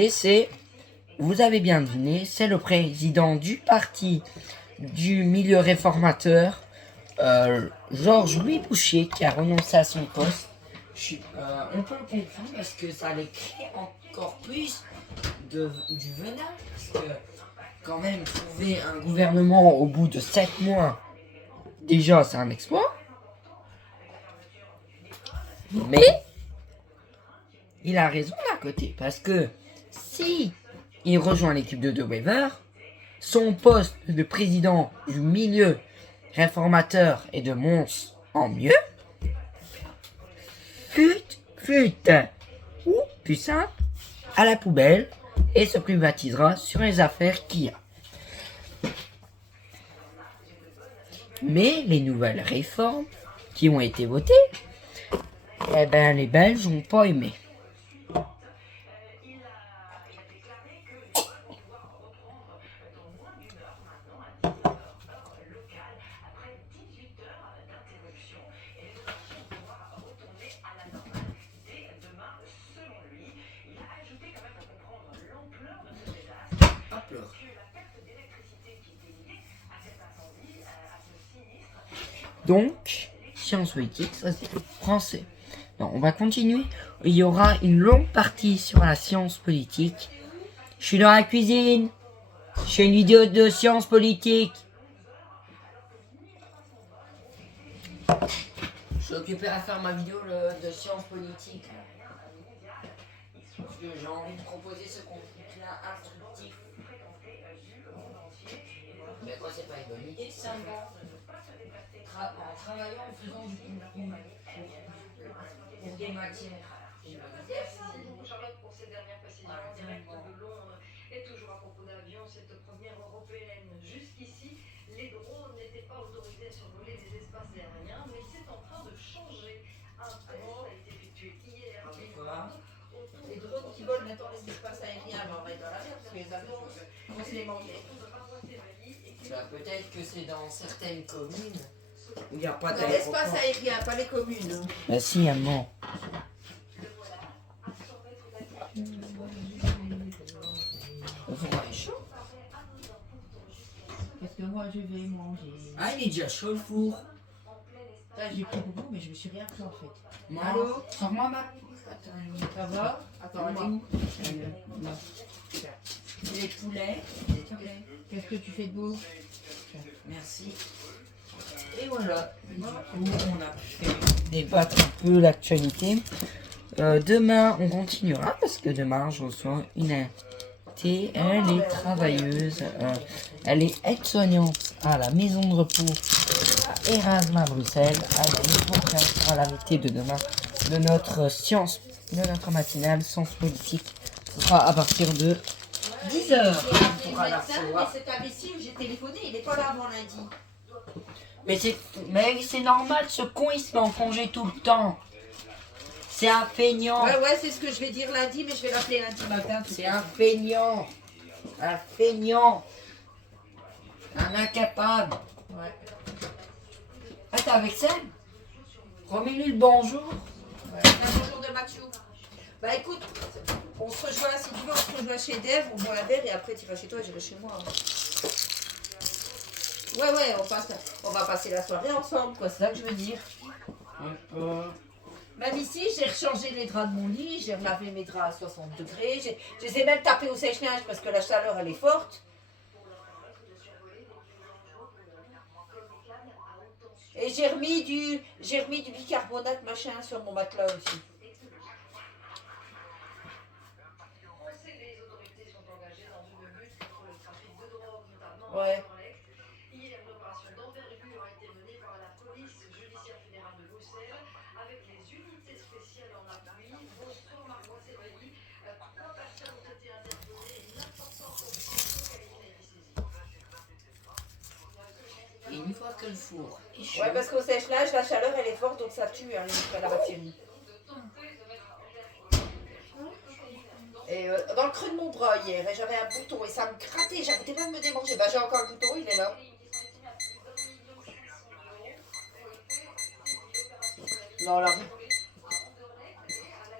c'est, vous avez bien deviné, c'est le président du parti du milieu réformateur, Georges-Louis Boucher, qui a renoncé à son poste. On peut le comprendre parce que ça allait créer encore plus du venin. Parce que quand même, trouver un gouvernement au bout de 7 mois, déjà c'est un exploit. Mais il a raison d'un côté, parce que si il rejoint l'équipe de Wever, son poste de président du milieu réformateur et de Mons en mieux, ou plus simple, à la poubelle, et se privatisera sur les affaires qu'il y a. Mais les nouvelles réformes qui ont été votées, eh ben les Belges n'ont pas aimé. Donc, sciences politiques, ça c'est français. Non, on va continuer. Il y aura une longue partie sur la science politique. Je suis dans la cuisine. Je fais une vidéo de sciences politiques. Je suis occupé à faire ma vidéo de sciences politiques. Parce que j'ai envie de proposer ce contenu-là instructif. Mais quoi, c'est pas une bonne idée, ça, en travaillant, en faisant du contenu pour des matières. Merci beaucoup Charlotte pour ces dernières précisions. En direct de Londres et toujours à propos d'avions, cette première européenne. Jusqu'ici, les drones n'étaient pas autorisés à survoler les espaces aériens, mais c'est en train de changer. Un test a été effectué hier. Les drones qui volent maintenant les espaces aériens, on va être dans la mer parce que les avions, on se les manger. Bah, peut-être que c'est dans certaines communes où il n'y a pas Dans d'aéroport. l'espace aérien, pas les communes. Bah si, maman. Qu'est-ce que moi je vais manger? Ah, il est déjà chaud le four. J'ai pris beaucoup, mais je me suis rien pris en fait. Moi, Allô? sors-moi ma... Ça va? Attends, elle est où? Les poulets. Qu'est-ce que tu fais de beau? Merci. Et voilà. Du coup, on a pu débattre un peu l'actualité. Demain, on continuera parce que demain, je reçois une invitée. Elle est travailleuse. Elle est aide-soignante à la maison de repos à Erasmus à Bruxelles. Elle sera l'invitée de demain de notre science, de notre matinale science politique. Ce sera à partir de 10h. Mais cet imbécile, j'ai téléphoné, il n'est pas là avant lundi. Mais c'est normal, ce con il se met en congé tout le temps. C'est un feignant. Ouais, c'est ce que je vais dire lundi, mais je vais l'appeler lundi matin. C'est un feignant. Un feignant. Un incapable. Ouais. Ah, t'es avec Sam? Remets-lui le bonjour. Ouais. Bonjour de Mathieu. Bah écoute, on se rejoint, si tu veux, on se rejoint chez Dave, on boit un verre et après tu vas chez toi et j'irai chez moi. Ouais, on va passer la soirée ensemble, quoi, c'est ça que je veux dire. Même ici, j'ai rechangé les draps de mon lit, j'ai relavé mes draps à 60 degrés, je les ai même tapés au sèche-linge parce que la chaleur elle est forte. Et j'ai remis du bicarbonate machin sur mon matelas aussi. On sait que les autorités sont engagées dans une lutte contre le trafic de drogue, notamment Ouais. en Collecte. Hier, une opération d'envergure a été menée par la police judiciaire fédérale de Bruxelles avec les unités spéciales en appui. Bonsoir Margot Sévali. 3 personnes ont été interpellées et une importante localisée et saisie. Et une fois que le four est chaud. Ouais, parce qu'au sèche-linge, la chaleur elle est forte donc ça tue hein, la bactérie. Et dans le creux de mon bras hier, j'avais un bouton et ça me grattait, j'arrêtais pas de me démanger. Bah j'ai encore un bouton, il est là. Non, là.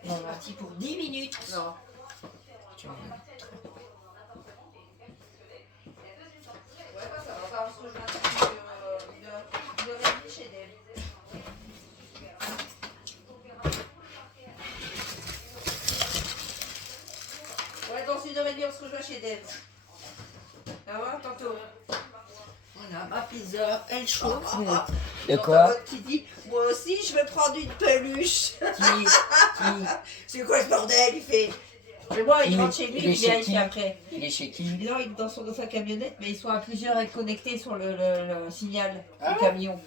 On est parti pour 10 minutes. Non. Ouais, bah ça va, on se rejoint depuis une heure et demie chez Dave. Ouais, dans une heure et demie, on se rejoint chez Dave. Ça va, tantôt. Voilà, ma pizza, elle chauffe. De J'entends quoi? l'autre qui dit, moi aussi, je veux prendre une peluche. C'est quoi ce bordel, il fait. Mais moi, il rentre chez lui, il vient ici après. Il est chez qui? Non, il est dans sa camionnette, mais ils sont à plusieurs connectés sur le signal du camion.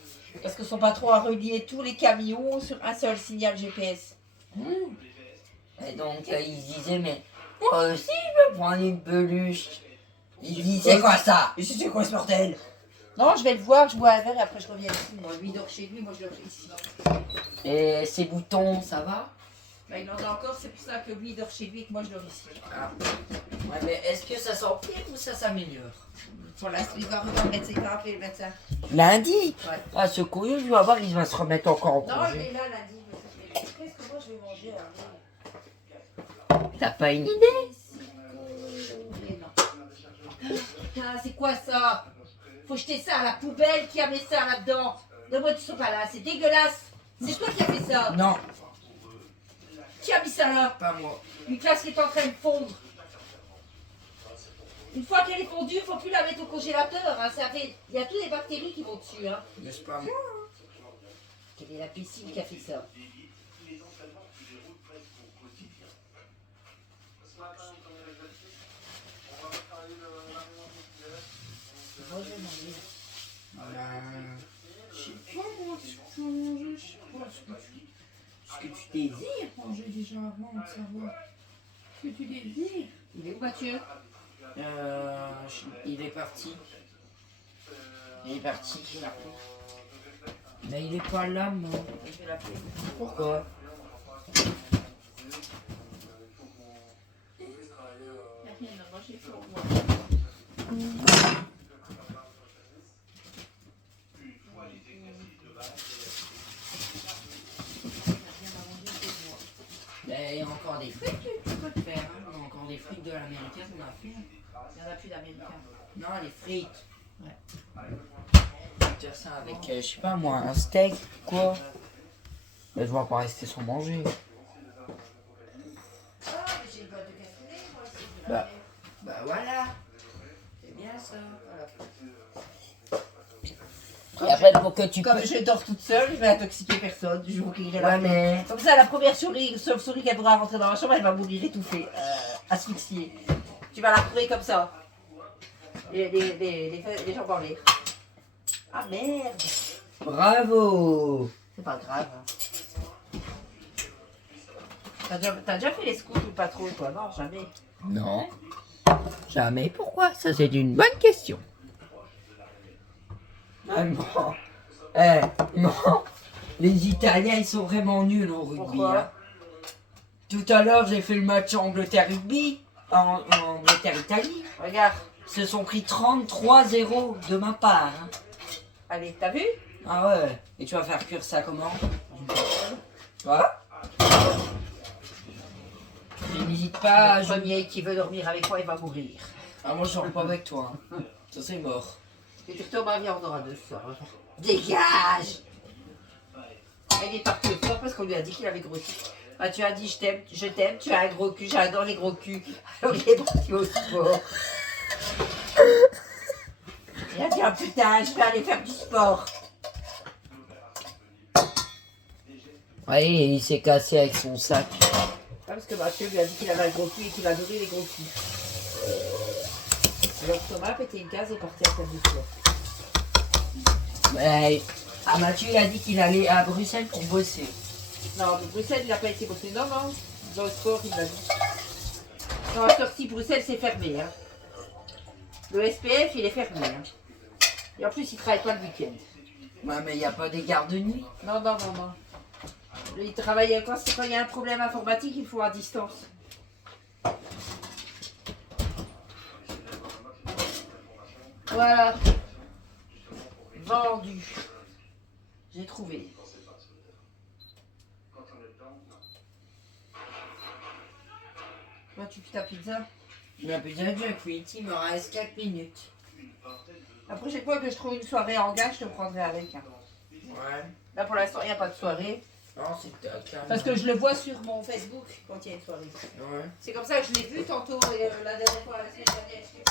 Parce que son patron a relié tous les camions sur un seul signal GPS. Et donc, il se disait, mais moi aussi, je veux prendre une peluche. Il dit, c'est quoi ça? Et c'est quoi ce bordel? Non, je vais le voir, je bois un verre et après je reviens ici. Moi, lui il dort chez lui, moi je dors ici. Et ses boutons, ça va? Bah, il en a encore, c'est pour ça que lui il dort chez lui et que moi je dors ici. Ah. Ouais, mais est-ce que ça s'empire ou ça s'améliore? Pour l'instant, il va revoir le médecin, il va rappeler le médecin. Lundi? Ouais. Ah, ce couillon, je vais voir, il va se remettre encore en Non, il congé. est là lundi. Qu'est-ce que moi je vais manger T'as pas une idée? Ah, c'est quoi ça? Faut jeter ça à la poubelle, qui a mis ça là-dedans? Donne-moi du chocolat, c'est dégueulasse. C'est toi qui as fait ça. Non, Qui a mis ça là? pas moi. Une glace qui est en train de fondre. Une fois qu'elle est fondue, il ne faut plus la mettre au congélateur. Hein. Il y a toutes les bactéries qui vont dessus. Hein. Mais c'est pas moi. Quelle est la piscine qui a fait ça? Les entraînements se déroulent presque au quotidien. Ce matin, on est l'exercice. On va travailler l'arrière musculaire. Moi, je vais manger. Je sais pas moi ce que tu vas manger, je sais pas ce que tu désires manger déjà avant de savoir ce que tu désires. Il est où Mathieu? Il est parti. Il est parti. Mais il est pas là, moi. Je vais l'appeler. Pourquoi? Rien à manger pour moi. Ben, il y a encore des frites que tu peux te faire. Hein. Il y a encore des frites de l'américaine qu'on a fait. Il n'y en a plus d'américain. Non, les frites. Ouais. Faire ça avec, je sais pas moi, un steak, quoi. Ben, je vais pas rester sans manger. Ah, mais j'ai une boîte de cassoulet, moi aussi. Je vais la faire. Bah voilà. C'est bien ça. Voilà. Et après, pour que tu Comme peux... je dors toute seule, je vais intoxiquer personne. Je vous ouvrirai la Ouais, mais... Comme ça, la première souris qu'elle pourra rentrer dans ma chambre, elle va mourir étouffée, asphyxiée. Tu vas la courir comme ça. Les jambes en l'air. Ah merde! Bravo. C'est pas grave. Hein. T'as déjà fait les scouts ou pas trop, toi? Non, jamais. Non. Jamais. Pourquoi? Ça, c'est une bonne question. Ah non. Non. Les Italiens, ils sont vraiment nuls en rugby. Pourquoi? Hein. Tout à l'heure, j'ai fait le match Angleterre-Rugby. En Angleterre-Italie. Regarde. Ils se sont pris 33-0 de ma part. Hein. Allez, t'as vu? Ah ouais. Et tu vas faire cuire ça comment? Quoi? Et n'hésite pas. Le premier qui veut dormir avec moi, il va mourir. Ah, moi, je sors pas avec toi. Hein. Ça, c'est mort. Et tu retournes ma vie, on aura deux soirs. Dégage! Il est parti au sport parce qu'on lui a dit qu'il avait grossi. Ah, tu as dit je t'aime, tu as un gros cul, j'adore les gros culs. Alors il est parti au sport. Il a dit, ah putain, je vais aller faire du sport. Ouais, il s'est cassé avec son sac. Ah, parce que Mathieu lui a dit qu'il avait un gros cul et qu'il adorait les gros culs. Alors Thomas a pété une case et est parti à faire du sport. Ouais. Ah, Mathieu, il a dit qu'il allait à Bruxelles pour bosser. Non, de Bruxelles, il n'a pas été bossé. Non, non. Dans le sport, il m'a dit. Non, à sortie Bruxelles, c'est fermé. Hein. Le SPF, il est fermé. Hein. Et en plus, il ne travaille pas le week-end. Ouais, mais il n'y a pas des gardes de nuit. Non, non, non, non. Lui, il travaille quand il y a un problème informatique, il faut à distance. Voilà. Vendu. J'ai trouvé. Toi, tu fais ta pizza. La pizza déjà cuite, il me reste 4 minutes. La prochaine fois que je trouve une soirée en gars, je te prendrai avec. Hein. Ouais. Là, pour l'instant, il n'y a pas de soirée. Non, c'est carrément. Parce que je le vois sur mon Facebook quand il y a une soirée. Ouais. C'est comme ça que je l'ai vu tantôt et la dernière fois, la semaine dernière, je t'ai vu.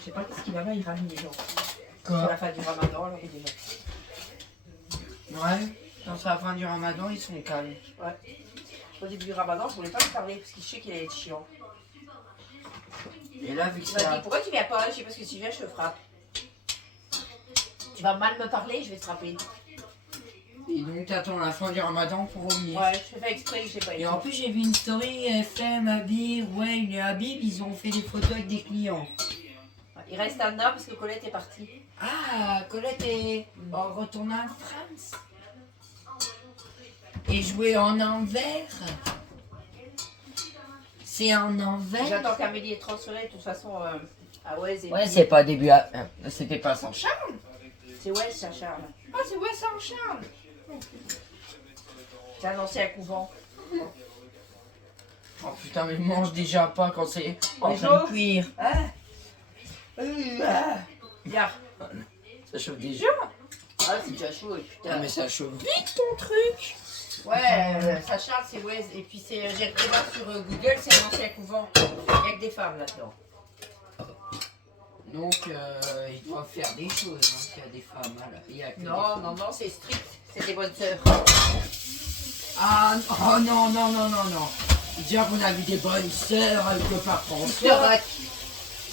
Je sais pas qu'est-ce qu'il va faire, il ramène les gens. C'est la fin du ramadan, alors il est là. Ouais. Quand c'est la fin du ramadan, ils sont calmes. Ouais. Au début du ramadan, je voulais pas lui parler parce qu'il sait qu'il allait être chiant. Et là, vu que Il m'a dit, pourquoi tu viens pas? Je sais parce que si je viens, je te frappe. Tu vas mal me parler, je vais te frapper. Et donc, t'attends la fin du ramadan pour revenir. Ouais, je fais exprès que je l'ai pas Et été. en plus, j'ai vu une story FM, Habib, ouais, une Habib, ils ont fait des photos avec des clients. Il reste Anna parce que Colette est partie. Ah, Colette est retournée en France. Et jouer en envers. C'est en envers. J'attends qu'Amélie est transférée de toute façon à Ouez. Ouais, c'est pas début à... C'était pas sans Charles. C'est Ouez, ça, Charles. Ah, c'est ouais, ça en Charles. J'ai annoncé un couvent. Oh putain, mais mange déjà pas quand c'est en Les train de os. cuire. Hein Regarde. Ça chauffe déjà. Ah, c'est déjà chaud, Ah, putain. mais ça chauffe vite ton truc. Ouais, ça charge, c'est ouais. Et puis j'ai retrouvé là sur Google, c'est un ancien couvent. Il n'y a que des femmes là-dedans. Donc, ils doivent faire des choses, hein, qu'il y a des femmes. Là. Il y a que des Non, femmes. non, non, c'est strict. C'est des bonnes sœurs. Ah, oh non, non, non, non, non. Déjà qu'on a vu des bonnes sœurs que par Sister François. Act.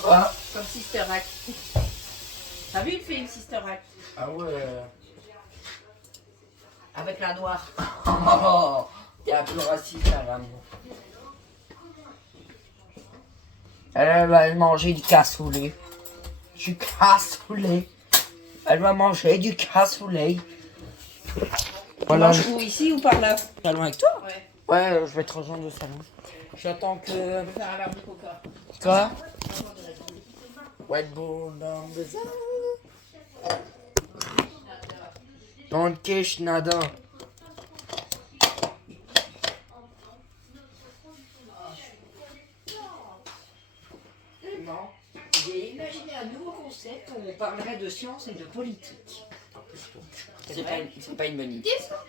Ah, Comme Sister Act. T'as vu le film Sister Act? ah ouais. Avec la noire. Oh, t'es un peu raciste à l'amour. Elle va manger du cassoulet. Du cassoulet. Elle va manger du cassoulet. Voilà. Mange où, ici ou par là? Pas loin avec toi? Ouais. Ouais, je vais te rejoindre au salon. J'attends que. On peut faire un verre de coca. Quoi? Red Bull number zero. Don't kiss nada. J'ai imaginé un nouveau concept où on parlerait de science et de politique. C'est pas une bonne idée ça?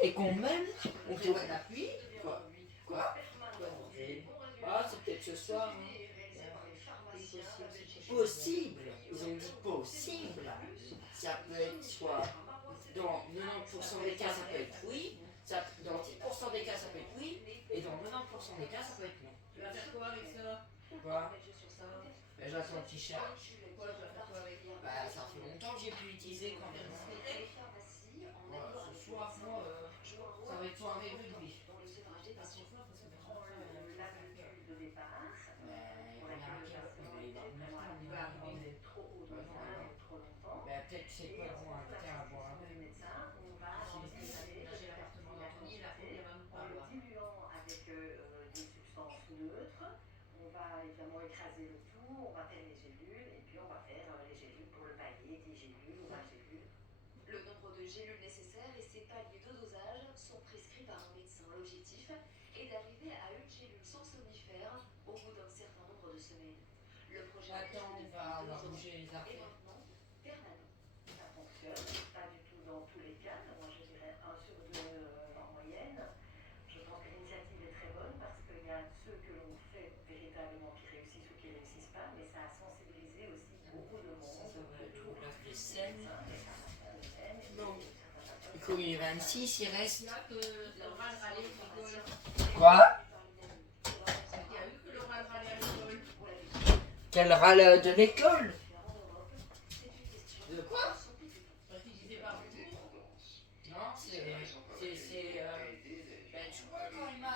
Et qu'on même. On pourrait la pluie. Quoi? Ah, c'est peut-être ce soir. Possible. Ils ont dit possible. Ça peut être soit. Dans 90% des cas, ça peut être oui. Dans 10% des cas, ça peut être oui. Et dans 90% des cas, ça peut être non. Tu vas faire quoi avec ça? Quoi? Ben, j'attends le t-shirt. Pourquoi tu vas faire quoi avec ça? Bah, ça fait longtemps que j'ai pu l'utiliser quand même. Voilà, ce soir, moi, ça va être soirée rugby. Peut-être que c'est pas bon à faire à boire. On va évidemment écraser le tout, on va faire les gélules et puis on va faire les gélules pour le palier, 10 gélules ou 20 gélules. Le nombre de gélules nécessaires et ses paliers de dosage sont prescrits par un médecin. L'objectif est d'arriver à une gélule sans somnifère au bout d'un certain nombre de semaines. Le projet Attends, on va bouger les est affaires. maintenant permanent. Ça fonctionne, pas du tout dans tous les cas, moi je dirais 1 sur 2 en moyenne. Je pense que l'initiative est très bonne parce qu'il y a ceux que l'on fait véritablement qui réussissent ou qui ne réussissent pas, mais ça a sensibilisé aussi beaucoup de monde. Les scènes. Du coup, il y a 26, il reste. Là que l'oral râlait au l'école. Quoi? Il y a eu que l'oral râlait à l'école. Quel râle de l'école? De quoi? Parce qu'il disait pas. Non, c'est. Ben, tu vois, quand Emma,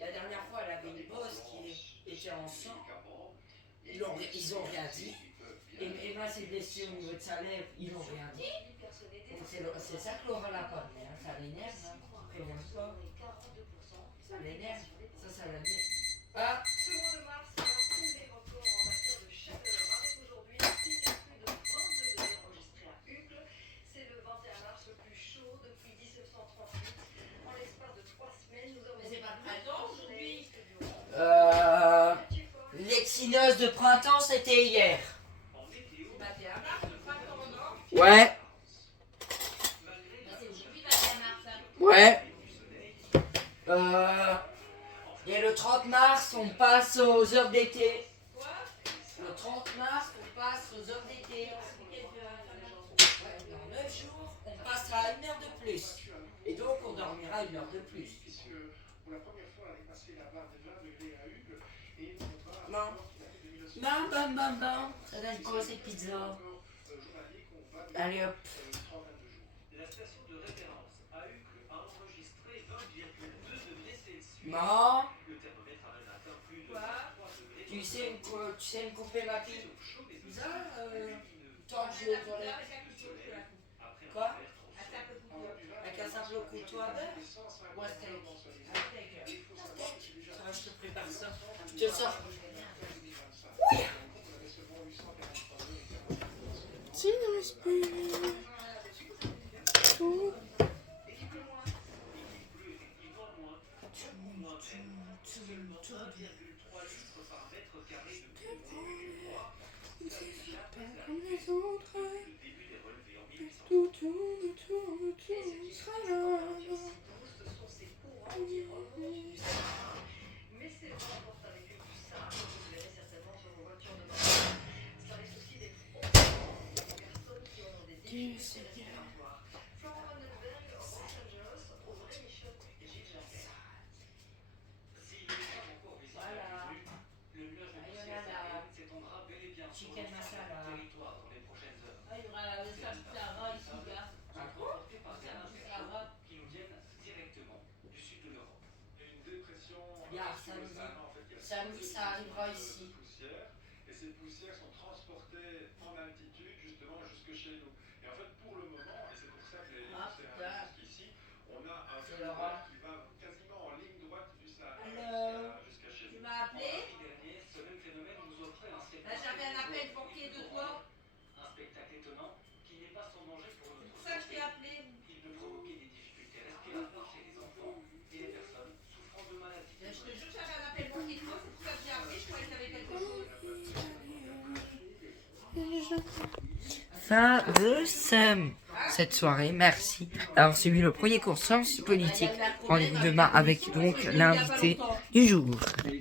la dernière fois, elle avait une bosse qui était en sang. Ils ont rien dit. Et Emma s'est blessée au niveau de sa lèvre, ils n'ont rien dit. Donc c'est ça que Laura n'a pas dit, hein. Ça l'énerve, hein. Préviens pas. Ça l'énerve, ça l'énerve. Ah! Ce mois de mars sera tous les records en matière de chaleur avec aujourd'hui un pic à plus de 20 degrés enregistré à Uccle. C'est le 21 mars le plus chaud depuis 1738. En l'espace de 3 semaines, nous avons... Mais c'est pas le printemps aujourd'hui. L'équinoxe de printemps, c'était hier. C'est 21 mars le printemps, non? Ouais, C'est aujourd'hui 21 mars. Hein. ouais. Et le 30 mars, on passe aux heures d'été. Quoi? Le 30 mars, on passe aux heures d'été. Ouais, dans 9 jours, on passera 1 heure de plus. Et donc, on dormira 1 heure de plus. Puisque pour la première fois, elle est passée là-bas de 20 degrés à Hugues et on va Non. Bam, bam, bam, bam. Ça donne quoi cette pizza? Allez hop. 32 jours. La station de référence à Uccle a enregistré 20,2 degrés Celsius. Non. Le thermomètre a même atteint plus de Quoi? 3 degrés. Tu sais me couper ma pizza? Tant que je Là, vais pour les... avec un couteau, je la coupe. Quoi? Un simple couteau. Avec un simple couteau à beurre? Ou un steak? Ça va, je te prépare ça. Je te sors. Oui. Si, ne reste plus. Tout. samedi, ça arrivera ici. Poussières, et ces poussières sont transportées en altitude justement jusque chez nous. Et en fait, pour le moment, et c'est pour ça que les poussières arrivent jusqu'ici, on a un flux d'air qui va quasiment en ligne droite du Sahara jusqu'à chez nous. Tu m'as appelé? Dernier, ce même phénomène nous offrait un ciel. Là, j'avais un appel manqué de toi. Un spectacle étonnant qui n'est pas sans danger pour C'est notre pour ça que je santé. t'ai appelé. Il peut provoquer des difficultés respiratoires chez les enfants et les personnes souffrant de maladies. Je te jure, j'avais un appel manqué de toi. C'est pour ça que j'ai appelé. Je croyais que t'avais quelque chose. Fin de cette soirée. Merci d'avoir suivi le premier cours Sciences Politiques. Rendez-vous demain avec donc l'invité du jour.